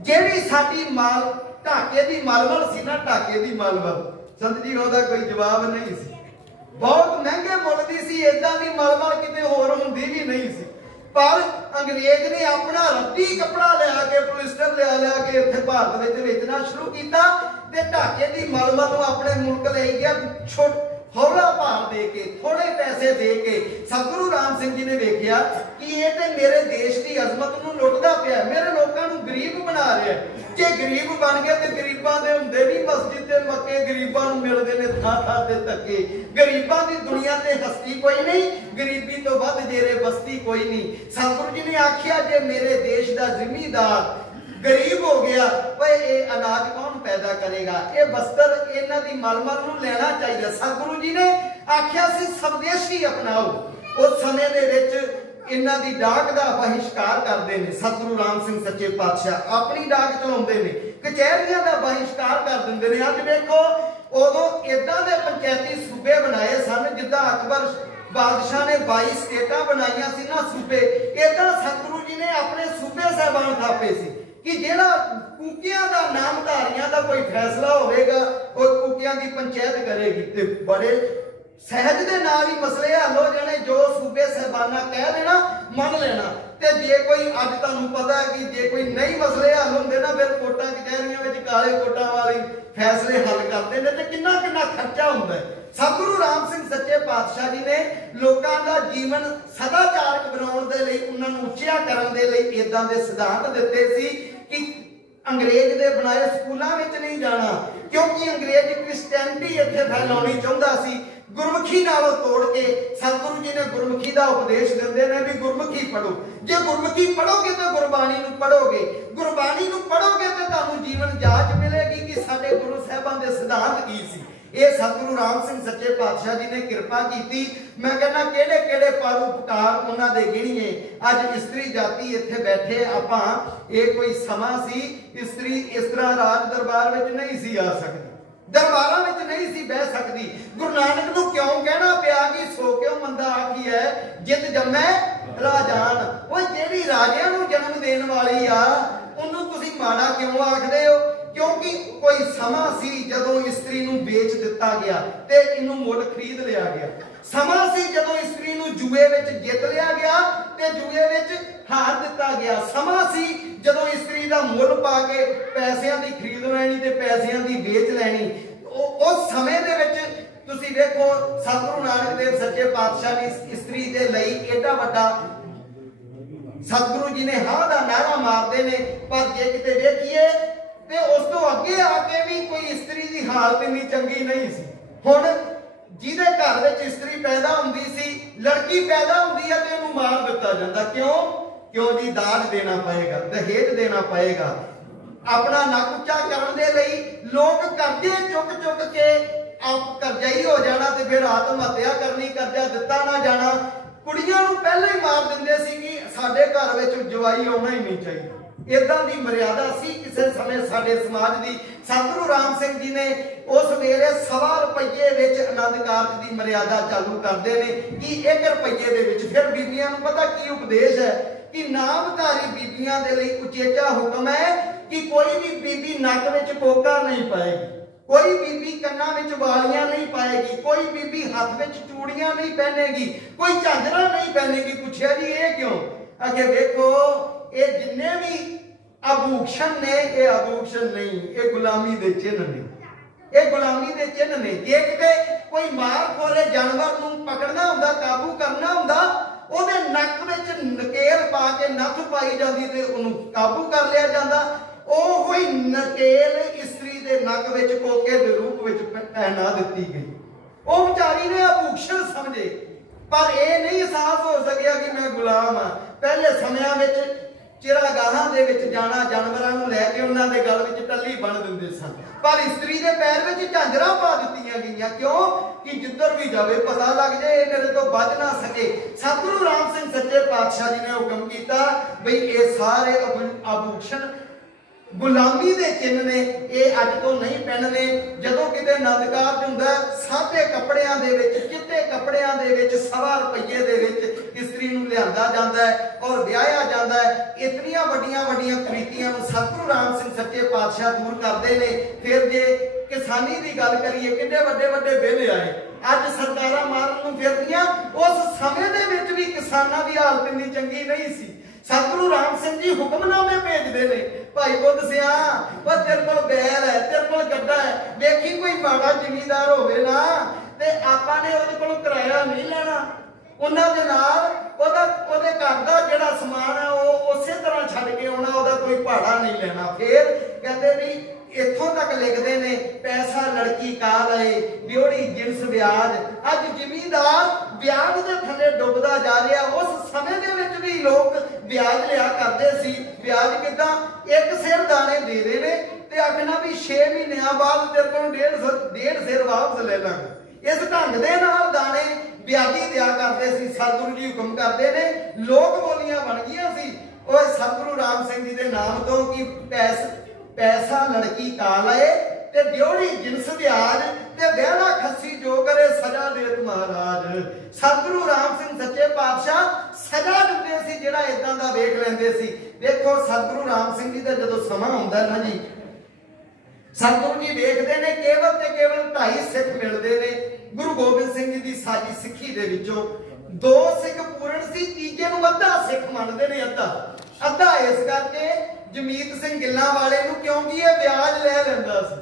जिहड़ी साडी माल ढाके की मलमल सी ना, ढाके की मलमल संत जी ओहदा कोई जवाब नहीं सी, बहुत महंगे मुल दी सी। इदां दी मलमल किते होर हुंदी भी नहीं सी, पर अंग्रेज ने अपना रद्दी कपड़ा लिया के पोलिस्टर लिया के इत्थे भारत विच वेचना शुरू किया ते ढाके की मलमल नूं अपने मुल्क ले गया हौला भार दे के, थोड़े पैसे दे के। सतगुरु राम सिंह जी ने वेख्या कि ये ते मेरे देश की अजमत नूं लुटदा पिया, मेरे लोकां नूं गरीब बना रहा है। जे गरीब बन गए तो गरीबां दे हुंदे भी मस्जिद ते मक्के, गरीबां नूं मिलदे ने थां थां ते धक्के। गरीबां दी दुनिया ते हस्ती कोई नहीं, गरीबी तो वध जेरे बस्ती कोई नहीं। सतगुरु जी ने आख्या जे मेरे देश दा जिमीदार गरीब हो गया, भाई ये अनाज कौन पैदा करेगा, ये बस्तर इन्हां दी मलमल नूं लेना चाहिए। सतगुरु जी ने आख्या सी स्वदेशी अपनाओ। उस समय दे विच इन्हां दी डाक दा बहिष्कार करते हैं। सतगुरु राम सिंह सच्चे पातशाह अपनी डाक चलाउंदे ने, कचहरियां दा बहिष्कार कर दिंदे ने। अज देखो उदों इदां दे पंचायती सूबे बनाए सन जिद्दां अकबर बादशाह ने 22 स्टेटां बनाईयां सी ना सूबे, इदां सतगुरु जी ने अपने सूबे साहबान थापे सी। कि जेड़ा कूकियां दा नामधारियां दा कोई फैसला होगा और कूकियां की पंचायत करेगी ते बड़े सहज दे नाल ही मसले हल हो जाने। जो सूबे साहबाना कह देना मन लेना। ते जे कोई अज तुहानू पता है कि जे कोई नहीं मसले हल होंदे ना फिर कोर्टां कचहरियां विच काले कोटां वाले फैसले हल करते हैं ते किन्ना किन्ना खर्चा हुंदा है। सतगुरु राम सिंह सच्चे पातशाह जी ने लोकां दा जीवन सदाचारक बनाउण दे लई उन्हां नूं उच्चिया करन दे लई इदां दे सिद्धांत दित्ते सी कि अंग्रेज दे बनाए स्कूलों में नहीं जाना, क्योंकि अंग्रेज क्रिश्चियनिटी इत्थे फैलाउणी चाहुंदा सी। गुरमुखी नालों तोड़ के सतगुरु जी ने गुरमुखी का उपदेश देंदे ने भी गुरमुखी पढ़ो। जे गुरमुखी पढ़ोगे तो गुरबाणी नूं पढ़ोगे, गुरबाणी नूं पढ़ोगे तो तुहानूं जीवन जाच मिलेगी कि साडे गुरु साहिबां दे सिद्धांत की सी। ये सतगुरु राम सिंह सच्चे पातशाह जी ने कृपा की। मैं कहना केड़े केड़े परोपकार उन्हां दे गिणीए। अज इस्त्री जाति इत्थे बैठे आपां, ये कोई समा सी इस्त्री इस तरह राज दरबार विच नहीं सी आ सकदी, दरबारां विच नहीं सी बह सकदी। गुरु नानक नूं क्यों कहना पिया कि सो क्यों मंदा आखी है जित जम्मै राजान। वो जेड़ी राजियां नूं जन्म देण वाली आ उन्होंने तुसीं माड़ा क्यों आखदे हो? क्योंकि कोई समा सी जदों इस्त्री नूं बेच दिता गया ते इनू मुल खरीद लिया गया। समा सी जदों इस्त्री नूं जुए विच जित लिया गया ते जुए विच हार दिता गया। समा सी जदों इस्त्री दा मुल पा के पैसिਆਂ दी खरीद लैनी ते पैसिਆਂ दी बेच लैनी। उस समय दे विच तुसीं देखो सतगुरु नानक देव सच्चे पातशाह ने इस्त्री दे लई एडा वड्डा सतगुरु जी ने हाँ दा नारा मारदे ने। पर जे किते वेखीए ते उस तो अगे आके भी कोई इस्त्री की हालत इन्नी चंगी नहीं सी। हुण जिहदे घर विच इस्त्री पैदा हुंदी सी, लड़की पैदा हुंदी है ते उहनूं मार दिता जांदा। क्यों? क्यों जी दाज देना पएगा, दहेज देना पएगा। अपना नक उच्चा करन दे लई लोग कर्जे चुक चुक के आप करजाई हो जाना ते फिर आत्म हत्या करनी, कर्जा दिता ना जाना। कुड़ियां नूं पहले ही मार दिंदे सी कि साडे घर विच जवाई आउणा ही नहीं चाहिए। इदां दी मर्यादा सी किसी समय साडे समाज दी। सतगुरु राम सिंह जी ने उस वेले 1.25 रुपये विच आनंद कारज दी मर्यादा चालू करदे ने कि 1 रुपये दे विच। फिर बीबियां नूं पता की उपदेश है कि नामधारी बीबियां दे लई उचेचा हुक्म है कि कोई भी बीबी नक विच कोका नहीं पाएगी, कोई बीबी कन्ना विच वालियां नहीं पाएगी, कोई बीबी हाथ विच चूड़ियां नहीं पहनेगी, कोई झांजरा नहीं पहनेगी। पूछया जी ये क्यों? अगे देखो ये जिन्ने भी आभूषण ने ये आभूषण नहीं, ये गुलामी दे चिन्ह ने, ये गुलामी दे चिन्ह ने। जे किते कोई मार खोरे जानवर नूं पकड़ना हुंदा, काबू करना हुंदा, ओदे नक विच नकेल पा के नथ पाई जांदी ते उहनूं काबू कर लिया जांदा। ਉਹ ਹੀ ਨਕੇਲ ਇਸਤਰੀ ਦੇ ਨੱਕ ਵਿੱਚ ਕੋਕੇ ਦੇ ਰੂਪ ਵਿੱਚ ਪਹਿਨਾ ਦਿੱਤੀ ਗਈ। ਉਹ ਵਿਚਾਰੀ ਨੇ ਆਭੂਸ਼ਣ ਸਮਝੇ, ਪਰ ਇਹ ਨਹੀਂ ਅਹਿਸਾਸ ਹੋ ਸਕਿਆ ਕਿ ਮੈਂ ਗੁਲਾਮ ਹਾਂ। ਪਹਿਲੇ ਸਮਿਆਂ ਵਿੱਚ ਚਿਰਾਗਾਹਾਂ ਦੇ ਵਿੱਚ ਜਾਣਾ, ਜਾਨਵਰਾਂ ਨੂੰ ਲੈ ਕੇ ਉਹਨਾਂ ਦੇ ਗਲ ਵਿੱਚ ਟੱਲੀ ਬੰਨ ਦਿੰਦੇ ਸਨ, ਪਰ ਇਸਤਰੀ ਦੇ ਪੈਰ ਵਿੱਚ ਝਾਂਜਰਾਂ ਪਾ ਦਿੱਤੀਆਂ ਗਈਆਂ। ਕਿਉਂ? ਕਿ ਜਿੱਧਰ ਵੀ ਜਾਵੇ ਪਤਾ ਲੱਗ ਜਾਏ ਇਹ ਮੇਰੇ ਤੋਂ ਬਚ ਨਾ ਸਕੇ। ਸਤਿਗੁਰੂ ਰਾਮ ਸਿੰਘ ਸੱਚੇ ਪਾਤਸ਼ਾਹ ਜੀ ਨੇ ਹੁਕਮ ਕੀਤਾ ਬਈ ਇਹ ਸਾਰੇ ਆਭੂਸ਼ਣ गुलामी दे चिन्ह ने, ये अज तो नहीं पहनने। जदों किते आनंद कारज हुंदा सादे कपड़ियां दे विच, चिट्टे कपड़ियां दे विच 1.25 रुपये दे विच इस्त्री नूं लिआंदा जांदा है और विआहिया जांदा है। इतनियां वड्डियां वड्डियां कुरीतियां नूं सतगुरू राम सिंह सच्चे पातशाह दूर करदे ने। फिर जे किसानी दी गल करिए, किन्ने वड्डे वड्डे बिल आए अज सरकारां मारन नूं फिरदियां। उस समय दे विच भी किसानां दी हालत इन्नी चंगी नहीं सी। सतगुरू राम सिंह जी हुक्मनामे भेजते हैं, भाई बुद्ध सिया तेरे को बैल है, तेरे को गड्ढा है, देखी कोई माड़ा जिमीदार होवे ना ते आपां ने उहदे कोलों किराया नहीं लेना, उन्हां दे नाल ओहदे घर दा जिहड़ा समान है वो उसे तरह छड्ड के आउणा, ओहदा कोई भाड़ा नहीं लेना। फिर कहते भी इत्थों तक लिखते ने पैसा लड़की का लए ब्योड़ी जिनस ब्याज। अज जिमीदार ब्याज के थले डुबदा जा रहा। उस समय दे विच भी लोग ब्याज लिया करते सी। ब्याज किदां? एक सिर दाने दे देने ते आखना भी 6 महीनों बाद तेरे को 1.5 सिर वापस ले लांगे। इस ढंग दे नाल दाने ब्याजी दिया करते सी। सतगुरु जी हुक्म करते ने, लोक बोलियां बन गईयां सी ओए सतगुरू राम सिंह जी के नाम तो कि पैसा लड़की का लए ते ब्योड़ी जिनस ब्याज ते बहना खस्सी जो करे सजा देत महाराज। सतगुरु राम सिंह सच्चे पातशाह सजा दिंदे सी जिहड़ा इदां दा वेख लैंदे सी। देखो सतगुरु राम सिंह जी दा जदों समा हुंदा ना जी, सतगुरु जी वेखदे ने केवल ते केवल 2.5 सिख मिलदे ने। गुरु गोबिंद सिंह जी दी साजी सिੱਖੀ दे विचों 2 सिख पूर्ण सी, तीजे नूं अद्धा सिख मनदे ने। अद्धा इस करके जमीत सिंह गिल्लां वाले नूं, क्योंकि ये ब्याज ले लैंदा सी,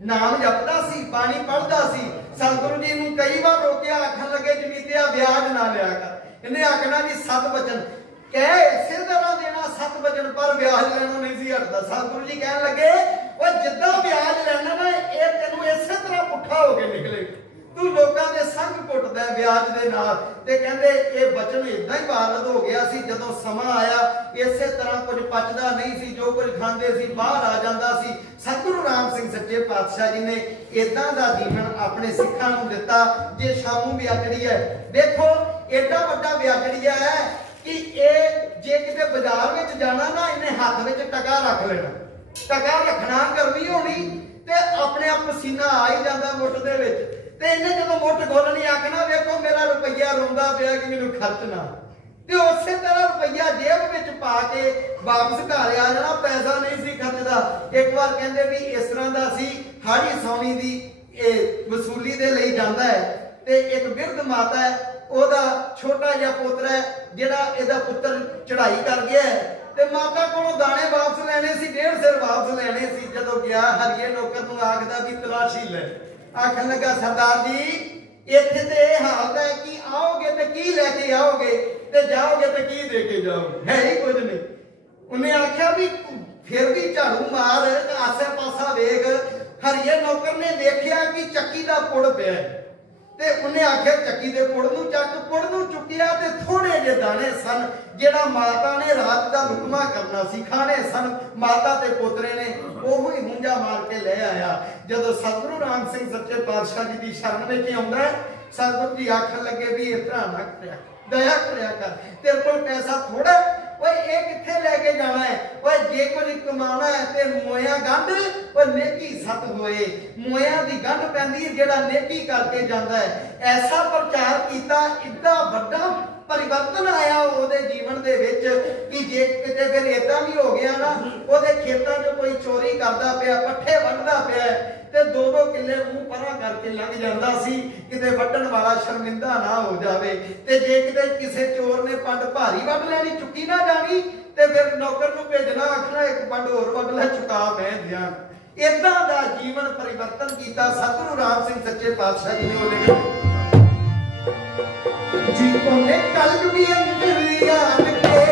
नाम जपदा सी, बाणी पढ़दा सी। सतगुरु जी नूं कई बार रोकिया, आखण लगे जमीतिया ब्याज ना लिया कर। इन्हें आखना जी 7 वचन कह इसे तरह देना, 7 वचन पर ब्याज लेना नहीं सी हटदा। सतगुरु जी कहन लगे वो जिद्दां ब्याज लेना ना, ये तेनू इसे तरह पुट्ठा हो के निकले। तू लोगों के संग घुटदा ब्याज दे नाल। ते कहंदे ये वचन इदां ही वारद हो गया सी। जदों समा आया इसे तरह कुछ पचदा नहीं सी, जो कुछ खांदे सी बाहर आ जांदा सी। सतगुरु राम सिंह सच्चे पातशाह जी ने इदां दा जीवन अपने सिखां नूं दिता। जे शामू ब्याजड़ी है, देखो एडा वड्डा ब्याजड़िया है कि ये जे किते बाजार विच जाना ना, इन्हें हाथ विच टका रख लेना। टका रखना गर्मी होनी ते अपने आप पसीना आ ही जांदा मुठ दे विच। ते इन्हें जदों मुठ खोलनी आखना वेखो मेरा रुपया रोंदा पिया कि मैनूं खर्चना। ते उसे तरह रुपया जेब विच पा के वापस घर आ जाना, पैसा नहीं सी खर्चदा। एक बार कहंदे भी इस तरह दा सी, हाड़ी सौनी दी वसूली दे लई जांदा है। ते एक बिरध माता है, ओदा छोटा जिहा पुत्र है जिहड़ा इहदा पुत्र चढ़ाई कर गया है। ते माता कोलों दाने वापस लेने सी, 1.5 सिर वापस लेने सी। जदों गया हरिये नौकर नूं आखदा भी तलाशी ले। आखन लगा सरदार जी इत्थे ते यह हालत है कि आओगे तो की लेके आओगे, ते जाओगे तो की दे के जाओगे, है ही कुछ नहीं। उन्हें आख्या भी फिर भी झाड़ू मार, आसे पासा वेख। हरिये नौकर ने देखिया कि चक्की दा पुड़ पिया, ते उन्हें आख्या चक्की दे पुड़ नूं चक। पुड़ नूं चुकिया ते थोड़े जे दाने सन जिहड़ा माता ने रात दा लुकमा करना सी, खाने सन। माता ते पोतरे ने ओहो ही हुंजा मार के ले आया। जदों सतगुरु राम सिंह सच्चे पातशाह जी दी शरण विच आउंदा है, सतगुरु जी आखण लगे भी इस तरह ना करिया, दया करिया कर, तेरे कोल पैसा थोड़ा, ओए ये कित्थे लेके जाना है? ओए जे कुछ कमाना है ते मोया गंढ, ओए नेकी सत होए। मोया दी गंढ पैंदी है जेड़ा नेकी करके जांदा है। ऐसा प्रचार कीता, इतना वड्डा परिवर्तन आया ओदे जीवन दे विच कि जे किते फिर इदां भी हो गया ना, ओदे खेतां 'च कोई चोरी करदा पिया, पट्ठे वढदा पिया ते 2-2 किल्ले मुंह परा करके लंघ जांदा सी, किते वड्डण वाला शर्मिंदा ना हो जावे। ते जे किते किसे चोर ने पंड भारी वढ लैनी, चुकी ना जानी, ते फिर नौकर नूं भेजना, आखना एक पंड होर वढ ले, चुका मैं दियां। इदां दा जीवन परिवर्तन कीता सतगुरु राम सिंह सच्चे पातशाह जी ने। ओले जी कोने कल भी अंदर आन के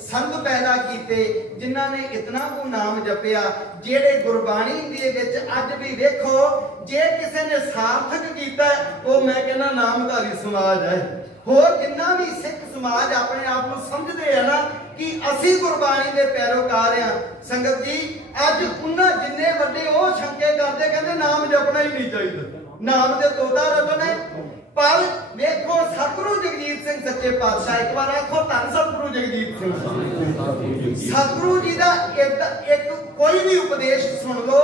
संत पैदा किए जिन्होंने इतना को नाम जपिया, जेड़े गुरबाणी दे विच अज भी देखो जे किसी ने सार्थक किया वो मैं कहना नामधारी समाज है। होर जिन्ना भी सिख समाज अपने आप को समझते हैं ना कि असी गुरबाणी के पैरोकार हाँ। संगत जी अज उन्हें जिन्ने वड्डे वो शंके करते कहते नाम जपना ही नहीं चाहिए, नाम दे तोता रटना। पर देखो सतगुरु जगजीत सिंह सच्चे पातशाह, एक बार आखो धन सतगुरु जगजीत सिंह। सतगुरु जी का एक कोई भी उपदेश सुन लो,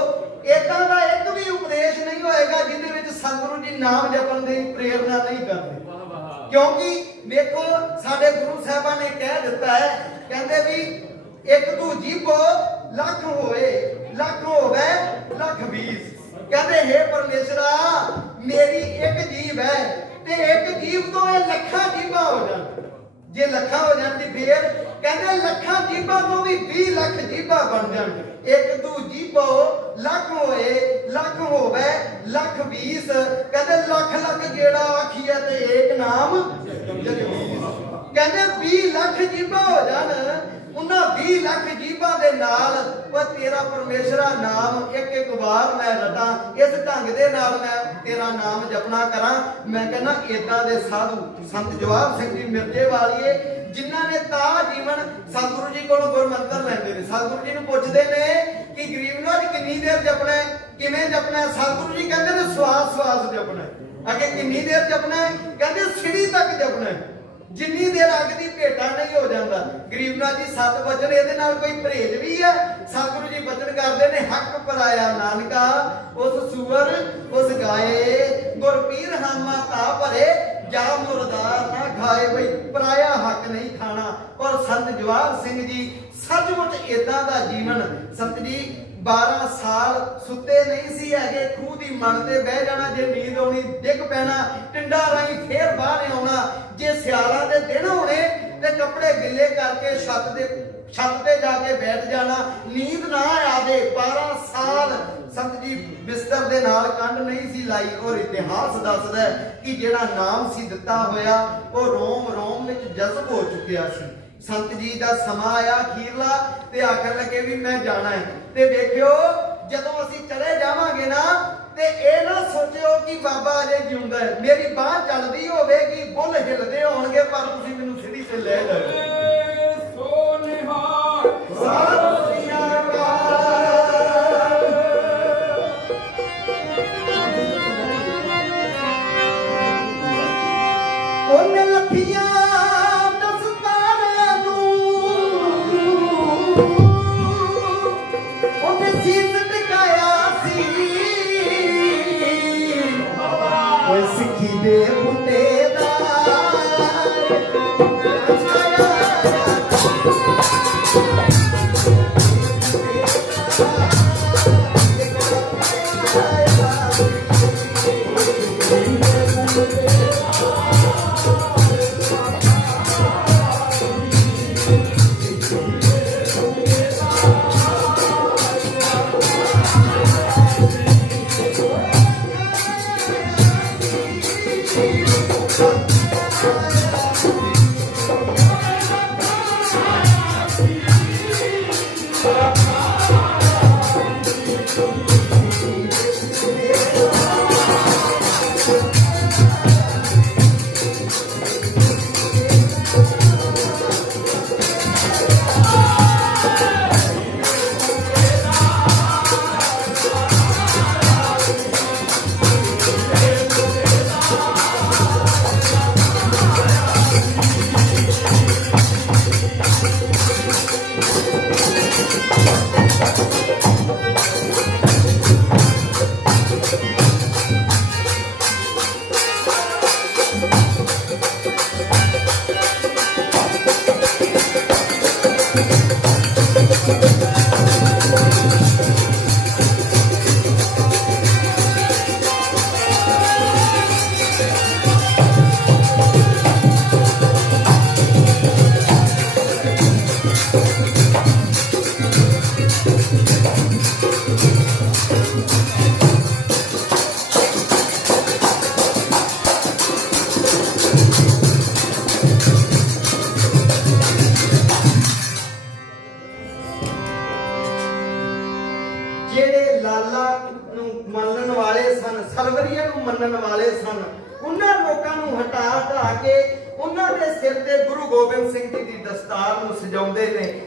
इदां दा एक भी उपदेश नहीं होएगा जिहदे विच सतगुरु जी नाम जपण दी प्रेरणा नहीं करते। क्योंकि देखो साडे गुरु साहिबां ने कह दिता है, कहंदे भी एक तू जीभो लख होए, लख होवे लख बीस। कहंदे हे परमेश्वरा मेरी एक जीभ है ते एक जीभ तो ये लखां जीभां हो जाण, जे लखां हो जाती फिर कहंदे लखां जीभां तो भी 20 लाख जीभां बन जाण। एक तू जीभो लख होए लख होवे लख बीस। कहंदे लख लख गेड़ा आखिए ते एक नाम जगदीश। कहंदे 20 लाख जीभां हो जाण, उन्हां 20 लाख जीभां दे नाल वो तेरा परमेश्वरा नाम एक एक बार मैं रटा, इस ढंग दे नाल मैं तेरा नाम जपना करा। मैं कहना इदां दे साधु संत जवाहर सिंह जी मिर्जे वालिए जिन्हां ने ता जीवन सतगुरु जी कोलों गुरमंत्र लैंदे ने। सतगुरु जी नूं पुछदे ने कि गरीब नाज किन्नी देर जपना है, किवें जपना है? सतगुरु जी कहंदे ने श्वास श्वास जपना है। अगे किन्नी देर जपना है? कहंदे सीढ़ी तक जपना है, जिन्नी देर अग दी भेटा नहीं हो जाता। गरीब नाथ जी 7 वचन इहदे नाल कोई परहेज भी है? सतगुरु जी वचन करते हैं हक पराया नानका उस सुअर उस गाए गुर पीर हामा ता भरे जा मुरदार ना खाए। बई पराया हक नहीं खाना। और संत जवाहर सिंह जी सचमुच इदां दा जीवन संत जी 12 साल सुते नहीं सी है, खूह की मन से बह जाना, जे नींद आनी डिग पैना, टिंडा राही फिर बाहर आना, जे सियाला के दिन होने तो कपड़े गिले करके छत पे जाके बैठ जाना, नींद ना आवे। 12 साल संत जी बिस्तर के नाल कंड नहीं सी लाई। और इतिहास दसदा है कि जिहड़ा नाम सी दिता होया वो रोम रोम में जज्ब हो चुकिया सी। संत जी का समा आया अखीरला ते आखन लगे भी मैं जाना है। ते देखियो जदों असीं चले जावांगे ना ते ए ना सोचियो कि बाबा अजे जिउंदा है। मेरी बाह चलदी होवेगी, बुल हिलदे होणगे, पर तुसीं मैनूं सीढ़ी ते ले जाओ। सो निहाल सत श्री अकाल। ओने लखियां सिखी दे बुटे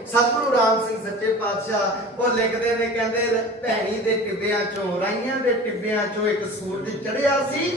सतगुरु राम सिंह सच्चे पातशाह वो लिखते ने, कहते भैणी दे टिब्बियां चों राइयां दे टिब्बियां चों एक सूरज चढ़िया सी,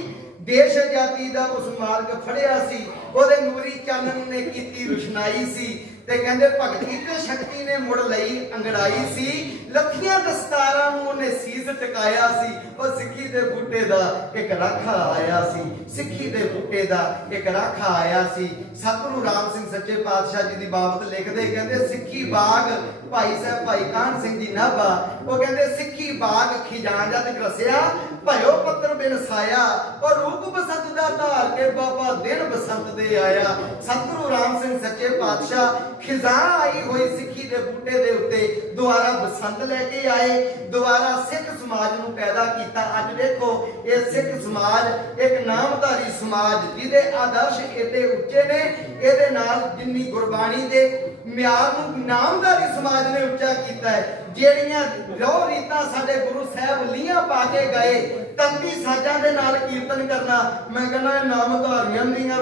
देश जाति दा उस मार्ग फड़िया सी, ओदे नूरी चानन ने कीती रुशनाई सी, ते कहंदे भगती ते शक्ति ने मुड़ लई अंगड़ाई सी, लखियां दस्तारां नूं ने सीस टकाया सी और सिक्खी दे बूटे दा एक राखा आया सी सिक्खी दे बूटे दा एक राखा आया सी। सतगुरु राम सिंह सच्चे पातशाह जी दी बाबत लिखदे कहंदे सिक्खी बाग भाई साहब भाई कान सिंह जी नाभा वो कहंदे सिक्खी बाग खिजां जद ग्रसिया भयो पत्र बिन साया और रूप बसंत दा धार के बाबा दिन बसंत दे आया। सतगुरु राम सिंह सच्चे पातशाह खिजां आई हुई सिक्खी दे बूटे दे उत्ते दोबारा बसंत लेके आए दोबारा सिख समाज नूं पैदा कीता। अज देखो ये सिख समाज एक नामधारी समाज जिहदे आदर्श एडे उच्चे ने इहदे नाल जिन्नी गुरबाणी दे म्यार नूं नामधारी समाज ने उच्चा कीता है। ਜਿਹੜੀਆਂ ਰੋਹ ਰੀਤਾਂ ਸਾਡੇ ਗੁਰੂ ਸਾਹਿਬ ਲੀਆਂ ਪਾ ਕੇ ਗਏ ਤੰਬੀ ਸਾਜਾਂ ਦੇ ਨਾਲ ਕੀਰਤਨ ਕਰਨਾ ਮੈਂ ਕਹਿੰਦਾ ਇਹ ਨਾਮਧਾਰੀਆਂ ਦੀਆਂ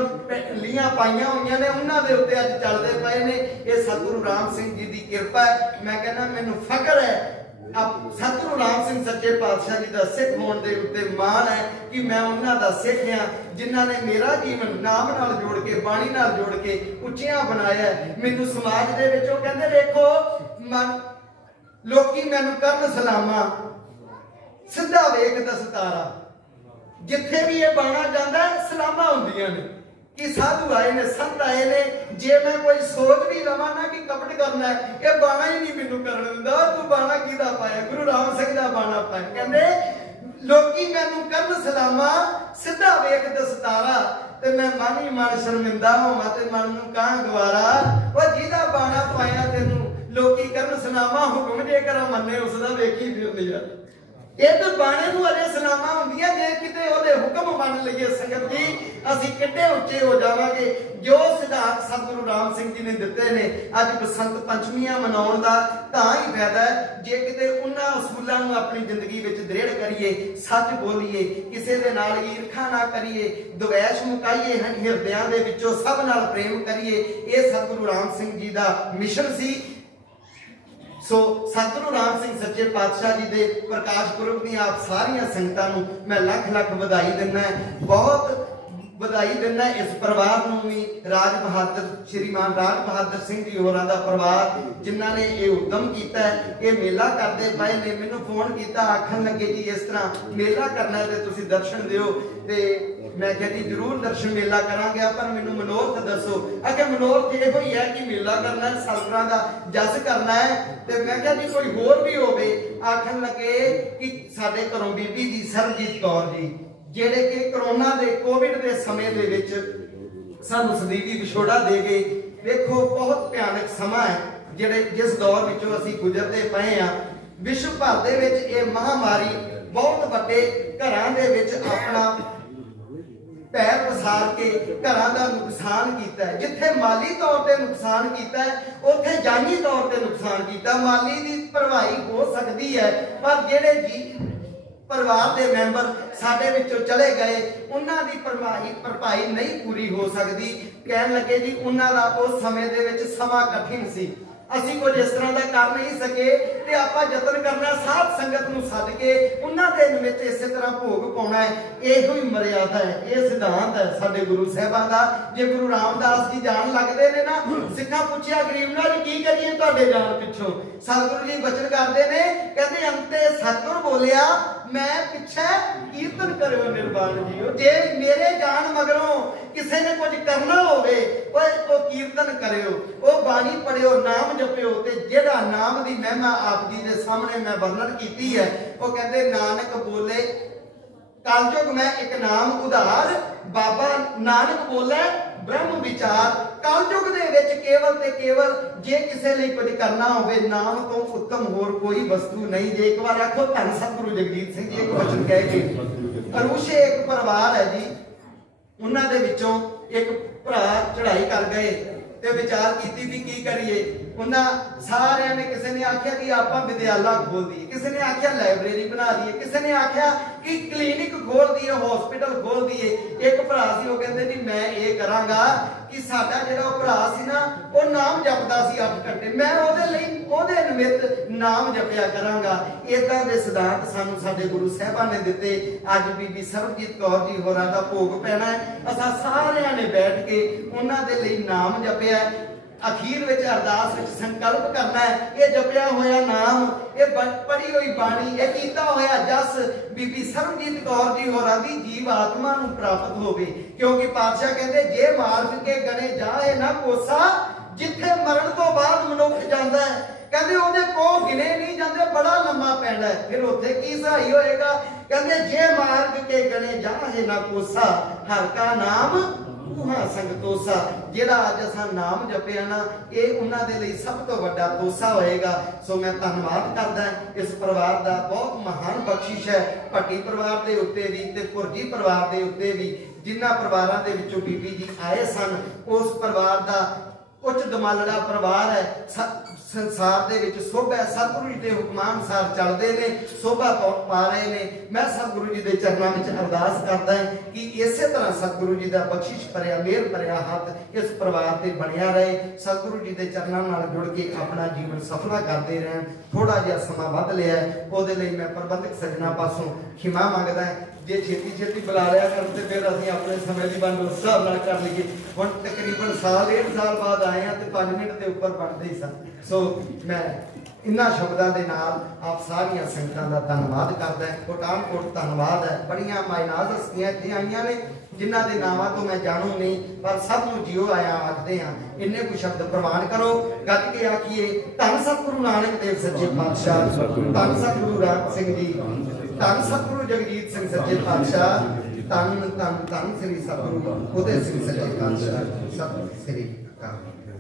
ਲੀਆਂ ਪਾਈਆਂ ਹੋਈਆਂ ਨੇ ਉਹਨਾਂ ਦੇ ਉੱਤੇ ਅੱਜ ਚੱਲਦੇ ਪਏ ਨੇ। ਇਹ ਸਤਿਗੁਰੂ ਰਾਮ ਸਿੰਘ ਜੀ ਦੀ ਕਿਰਪਾ ਹੈ। ਮੈਂ ਕਹਿੰਦਾ ਮੈਨੂੰ ਫਖਰ ਹੈ ਸਤਿਗੁਰੂ ਰਾਮ ਸਿੰਘ ਸੱਚੇ ਪਾਤਸ਼ਾਹ ਜੀ ਦਾ ਸਿੱਖ ਹੋਣ ਦੇ ਉੱਤੇ ਮਾਣ ਹੈ ਕਿ ਮੈਂ ਉਹਨਾਂ ਦਾ ਸਿੱਖ ਹਾਂ ਜਿਨ੍ਹਾਂ ਨੇ ਮੇਰਾ ਜੀਵਨ ਨਾਮ ਨਾਲ ਜੋੜ ਕੇ ਬਾਣੀ ਨਾਲ ਜੋੜ ਕੇ ਉੱਚਿਆਂ ਬਣਾਇਆ। ਮੈਨੂੰ ਸਮਾਜ ਦੇ ਵਿੱਚੋਂ ਕਹਿੰਦੇ ਵੇਖੋ ਲੋਕੀ ਮੈਨੂੰ ਕਰਨ ਸਲਾਮਾ ਸਿੱਧਾ ਵੇਖ ਦਸਤਾਰਾ ਜਿੱਥੇ ਵੀ ਇਹ ਬਾਣਾ ਜਾਂਦਾ ਸਲਾਮਾਂ ਹੁੰਦੀਆਂ ਨੇ कि साधु आए ने संत आए ने जे मैं कोई सोच भी लवा ना कि कपट करना है ये बाणा ही नहीं मैनू कर दिंदा तू बाणा किदा पाया गुरु राम सिंह दा बाणा पाया। कहंदे लोकी मैनू करन सलामा सीधा वेख दस्तारा ते मैं मन ही मन शर्मिंदा होवां ते मन नू कां गवारा ओ जिहदा बाणा पाया तेनू लोकी करन सलामा हुक्म जे करा मन्ने उसदा वेखी फिरदी आ। ਇਹ ਤਾਂ ਬਾਣੇ ਨੂੰ ਅਜੇ ਸਲਾਮਾਂ ਹੁੰਦੀਆਂ ਜੇ ਕਿਤੇ ਉਹਦੇ ਹੁਕਮ ਮੰਨ ਲਈਏ ਸੰਗਤ ਜੀ ਅਸੀਂ ਕਿੱਡੇ ਉੱਚੇ ਹੋ ਜਾਵਾਂਗੇ। ਜੋ ਸਿਧਾਂਤ ਸਤਿਗੁਰੂ ਰਾਮ ਸਿੰਘ ਜੀ ਨੇ ਦਿੱਤੇ ਨੇ ਅੱਜ ਬਸੰਤ ਪੰਚਮੀਆਂ ਮਨਾਉਣ ਦਾ ਤਾਂ ਹੀ ਫਾਇਦਾ ਹੈ ਜੇ ਕਿਤੇ ਉਹਨਾਂ ਅਸੂਲਾਂ ਨੂੰ ਆਪਣੀ ਜ਼ਿੰਦਗੀ ਵਿੱਚ ਦ੍ਰਿੜ ਕਰੀਏ ਸੱਚ ਬੋਲੀਏ ਕਿਸੇ ਦੇ ਨਾਲ ਈਰਖਾ ਨਾ ਕਰੀਏ ਦਵੈਸ਼ ਮੁਕਾਈਏ ਹਿਰਦਿਆਂ ਦੇ ਵਿੱਚੋਂ ਸਭ ਨਾਲ ਪ੍ਰੇਮ ਕਰੀਏ। ਇਹ ਸਤਿਗੁਰੂ ਰਾਮ ਸਿੰਘ ਜੀ ਦਾ ਮਿਸ਼ਨ ਸੀ। सो सतगुरु राम सिंह सच्चे पातशाह जी के प्रकाश पुरब दी आप सारिया संगतां नूं मैं लख लख बधाई दिना है बहुत बधाई दिना इस परिवार नूं भी राज बहादुर श्रीमान राज बहादुर सिंह जी होरां दा परिवार जिन्हां ने ये उद्यम किया है ये मेला करते पे ने मैनूं फोन किया आखन लगे जी इस तरह मेला करना है तुसीं दर्शन दिओ ते मैं कहा जी जरूर दर्शन मेला करांगे पर मैनूं मनोरथ दसो आखे मनोरथ ये होई है कि मेला करना है सलगुरां दा जस करना है ते मैं कहा जी कोई होर भी होवे आखन लगे कि साडे घरों बीबी जी सरबजीत कौर जी ਜਿਹੜੇ ਕਿ ਕਰੋਨਾ ਦੇ ਕੋਵਿਡ ਦੇ ਸਮੇਂ ਦੇ ਵਿੱਚ ਸਾਨੂੰ ਸਦੀਵੀ ਵਿਛੋੜਾ ਦੇ ਗਏ। ਵੇਖੋ ਬਹੁਤ ਭਿਆਨਕ ਸਮਾਂ ਹੈ ਜਿਹੜੇ ਜਿਸ ਦੌਰ ਵਿੱਚੋਂ ਅਸੀਂ ਗੁਜ਼ਰਦੇ ਪਏ ਆ। ਵਿਸ਼ਵ ਭਰ ਦੇ ਵਿੱਚ ਇਹ ਮਹਾਮਾਰੀ ਬਹੁਤ ਵੱਡੇ ਘਰਾਂ ਦੇ ਵਿੱਚ ਆਪਣਾ पैर पसार के घरां दा नुकसान कीता है। जिथे माली तौर ते नुकसान कीता है उत्थे जानी तौर ते नुकसान कीता। माली दी भरवाई हो सकती है पर जेड़े जी परिवार के मैंबर साडे विचों चले गए उन्हां दी भरपाई नहीं पूरी हो सकती। कहन लगे जी उन्हां दा उस समय दे विच समा कठिन सी ਅਸੀਂ ਕੁਝ ਇਸ ਤਰ੍ਹਾਂ ਦਾ ਕਰ ਨਹੀਂ ਸਕੇ ਤੇ ਆਪਾਂ ਯਤਨ ਕਰਨਾ ਸਾਧ ਸੰਗਤ ਨੂੰ ਸੱਦ ਕੇ ਉਹਨਾਂ ਦੇ ਨਿਮਿਤ ਇਸੇ ਤਰ੍ਹਾਂ ਭੋਗ ਪਾਉਣਾ ਹੈ। ਇਹੋ ਹੀ ਮਰਿਆਦਾ ਹੈ ਇਹ ਸਿਧਾਂਤ ਹੈ ਸਾਡੇ ਗੁਰੂ ਸਾਹਿਬਾਂ ਦਾ। ਜੇ ਗੁਰੂ ਰਾਮਦਾਸ ਜੀ ਜਾਣ ਲੱਗਦੇ ਨੇ ਨਾ ਸਿੱਖਾਂ ਪੁੱਛਿਆ ਗਰੀਬ ਨਾਲ ਕੀ ਕਰੀਏ ਤੁਹਾਡੇ ਜਾਣ ਪਿੱਛੋਂ ਸਤਿਗੁਰੂ ਜੀ ਬਚਨ ਕਰਦੇ ਨੇ ਕਹਿੰਦੇ ਅੰਤੇ ਸਤਿਗੁਰ ਬੋਲਿਆ मैं पिछे कीर्तन करो निर्वाण जीओ। जे मेरे जान मगरों किसी ने कुछ करना होवे ओ कीर्तन करियो ओ बाणी पढ़ियो नाम जपियो ते जेड़ा नाम दी महिमा आप जी दे सामने मैं वर्णन कीती है वो कहते नानक बोले कलयुग में एक नाम उधार बाबा नानक बोले ब्रह्म विचार। कलयुग दे विच केवल ते केवल जे किसी लिए कुछ करना होवे नाम तो उत्तम होर कोई वस्तु नहीं। जे एक बार आखो धन सतगुरु जगजीत सिंह जी एक वचन कह के अरूशे एक परिवार है जी उन्हां दे विचों एक भरा चढ़ाई कर गए ते विचार कीती भी की करिए। उन्हां सारियां ने किसी ने आख्या कि आपां विद्यालय खोल दिए किसी ने आख्या लाइब्रेरी बना दिए किसी ने आख्या कि क्लिनिक खोल दिए हॉस्पिटल खोल दिए। एक भरा सी वो कहंदे जी मैं ये करांगा कि साडा जिहड़ा भरा सी ना वो नाम जपदा सी 8 घंटे मैं ओहदे लई ओहदे निमित्त नाम जपिया करांगा। इदां दे सिद्धांत सानू साडे गुरु साहिबां ने दिते। अज बीबी सरबजीत कौर जी होरां दा भोग पैना है असां सारियां ने बैठ के उन्हां दे लई नाम जपिया। अखीर विच अरदास विच संकल्प करना है ये जपिया होया नाम ये पढ़ी हुई बाणी ये कीता होया जस बीबी सरबजीत कौर जी होरां दी जीव आत्मा नूं प्राप्त होवे, क्योंकि पातशाह कहंदे जे मार्ग के गणे जाए ना कोसा, जिथे मरण तो बाद मनुख जांदा है कहंदे ओहदे कोल गिने नहीं जांदे, बड़ा लंबा पैंदा है। फिर उत्थे की सहाई होएगा, कहंदे जे मार्ग के गणे जाए ना कोसा, हर का नाम हाँ संगतोसा। जेड़ा अज असां नाम जपिया ना, ये उन्हां दे लई सब तो वड्डा तोसा होएगा। सो मैं धन्नवाद करदा इस परिवार दा, बहुत महान बख्शिश है भट्टी परिवार दे उत्ते भी ते पुरजी परिवार दे उत्ते भी, जिन्हां परिवारां दे विचों बीबी जी आए सन। उस परिवार दा उच्च दमालड़ा परिवार है, संसार दे विच शोभा है, सतगुरु जी के हुक्मां अनुसार चलते ने, शोभा पा रहे ने। मैं सतगुरु जी के चरणों में अरदास करदा कि इसे तरह सतगुरु जी का बख्शिश भरिया मेहर भरिया हाथ इस परिवार से बनया रहे। सतगुरु जी के चरणों नाल जुड़ के अपना जीवन सफला करते रहन। थोड़ा जिहा समा वध लिया है, वो मैं प्रबंधक सज्जना पासों खिमा मंगदा जे छेती छेती बुला लिया करते फिर असीं अपने समय की बंद उस हिसाब नाल कर लीए। हुण तकरीबन साल 1.5 साल बाद आए हैं तो 5 मिनट के उपर बनते ही सन। सो मैं इन्हां शब्दों के नाल आप सारिया संगतां दा धन्नवाद करदा। कोटानकोट धन्नवाद है। बड़ियां मायनाज हस्तियां इत्थे आईयां ने जिन्हां दे नावां तो मैं जानू नहीं, पर सब नूं जियो आया आखदे हां। इन्ने कुछ शब्द प्रवान करो, गज के आखिए धन सतगुरु नानक देव सच्चे पातशाह, धन सतगुरु राम सिंह जी, धन सतगुरु जगजीत सिंह सच्चे पातशाह, धन धन धन श्री सतगुरु उदय सिंह सच्चे पातशाह। सत श्री अकाल।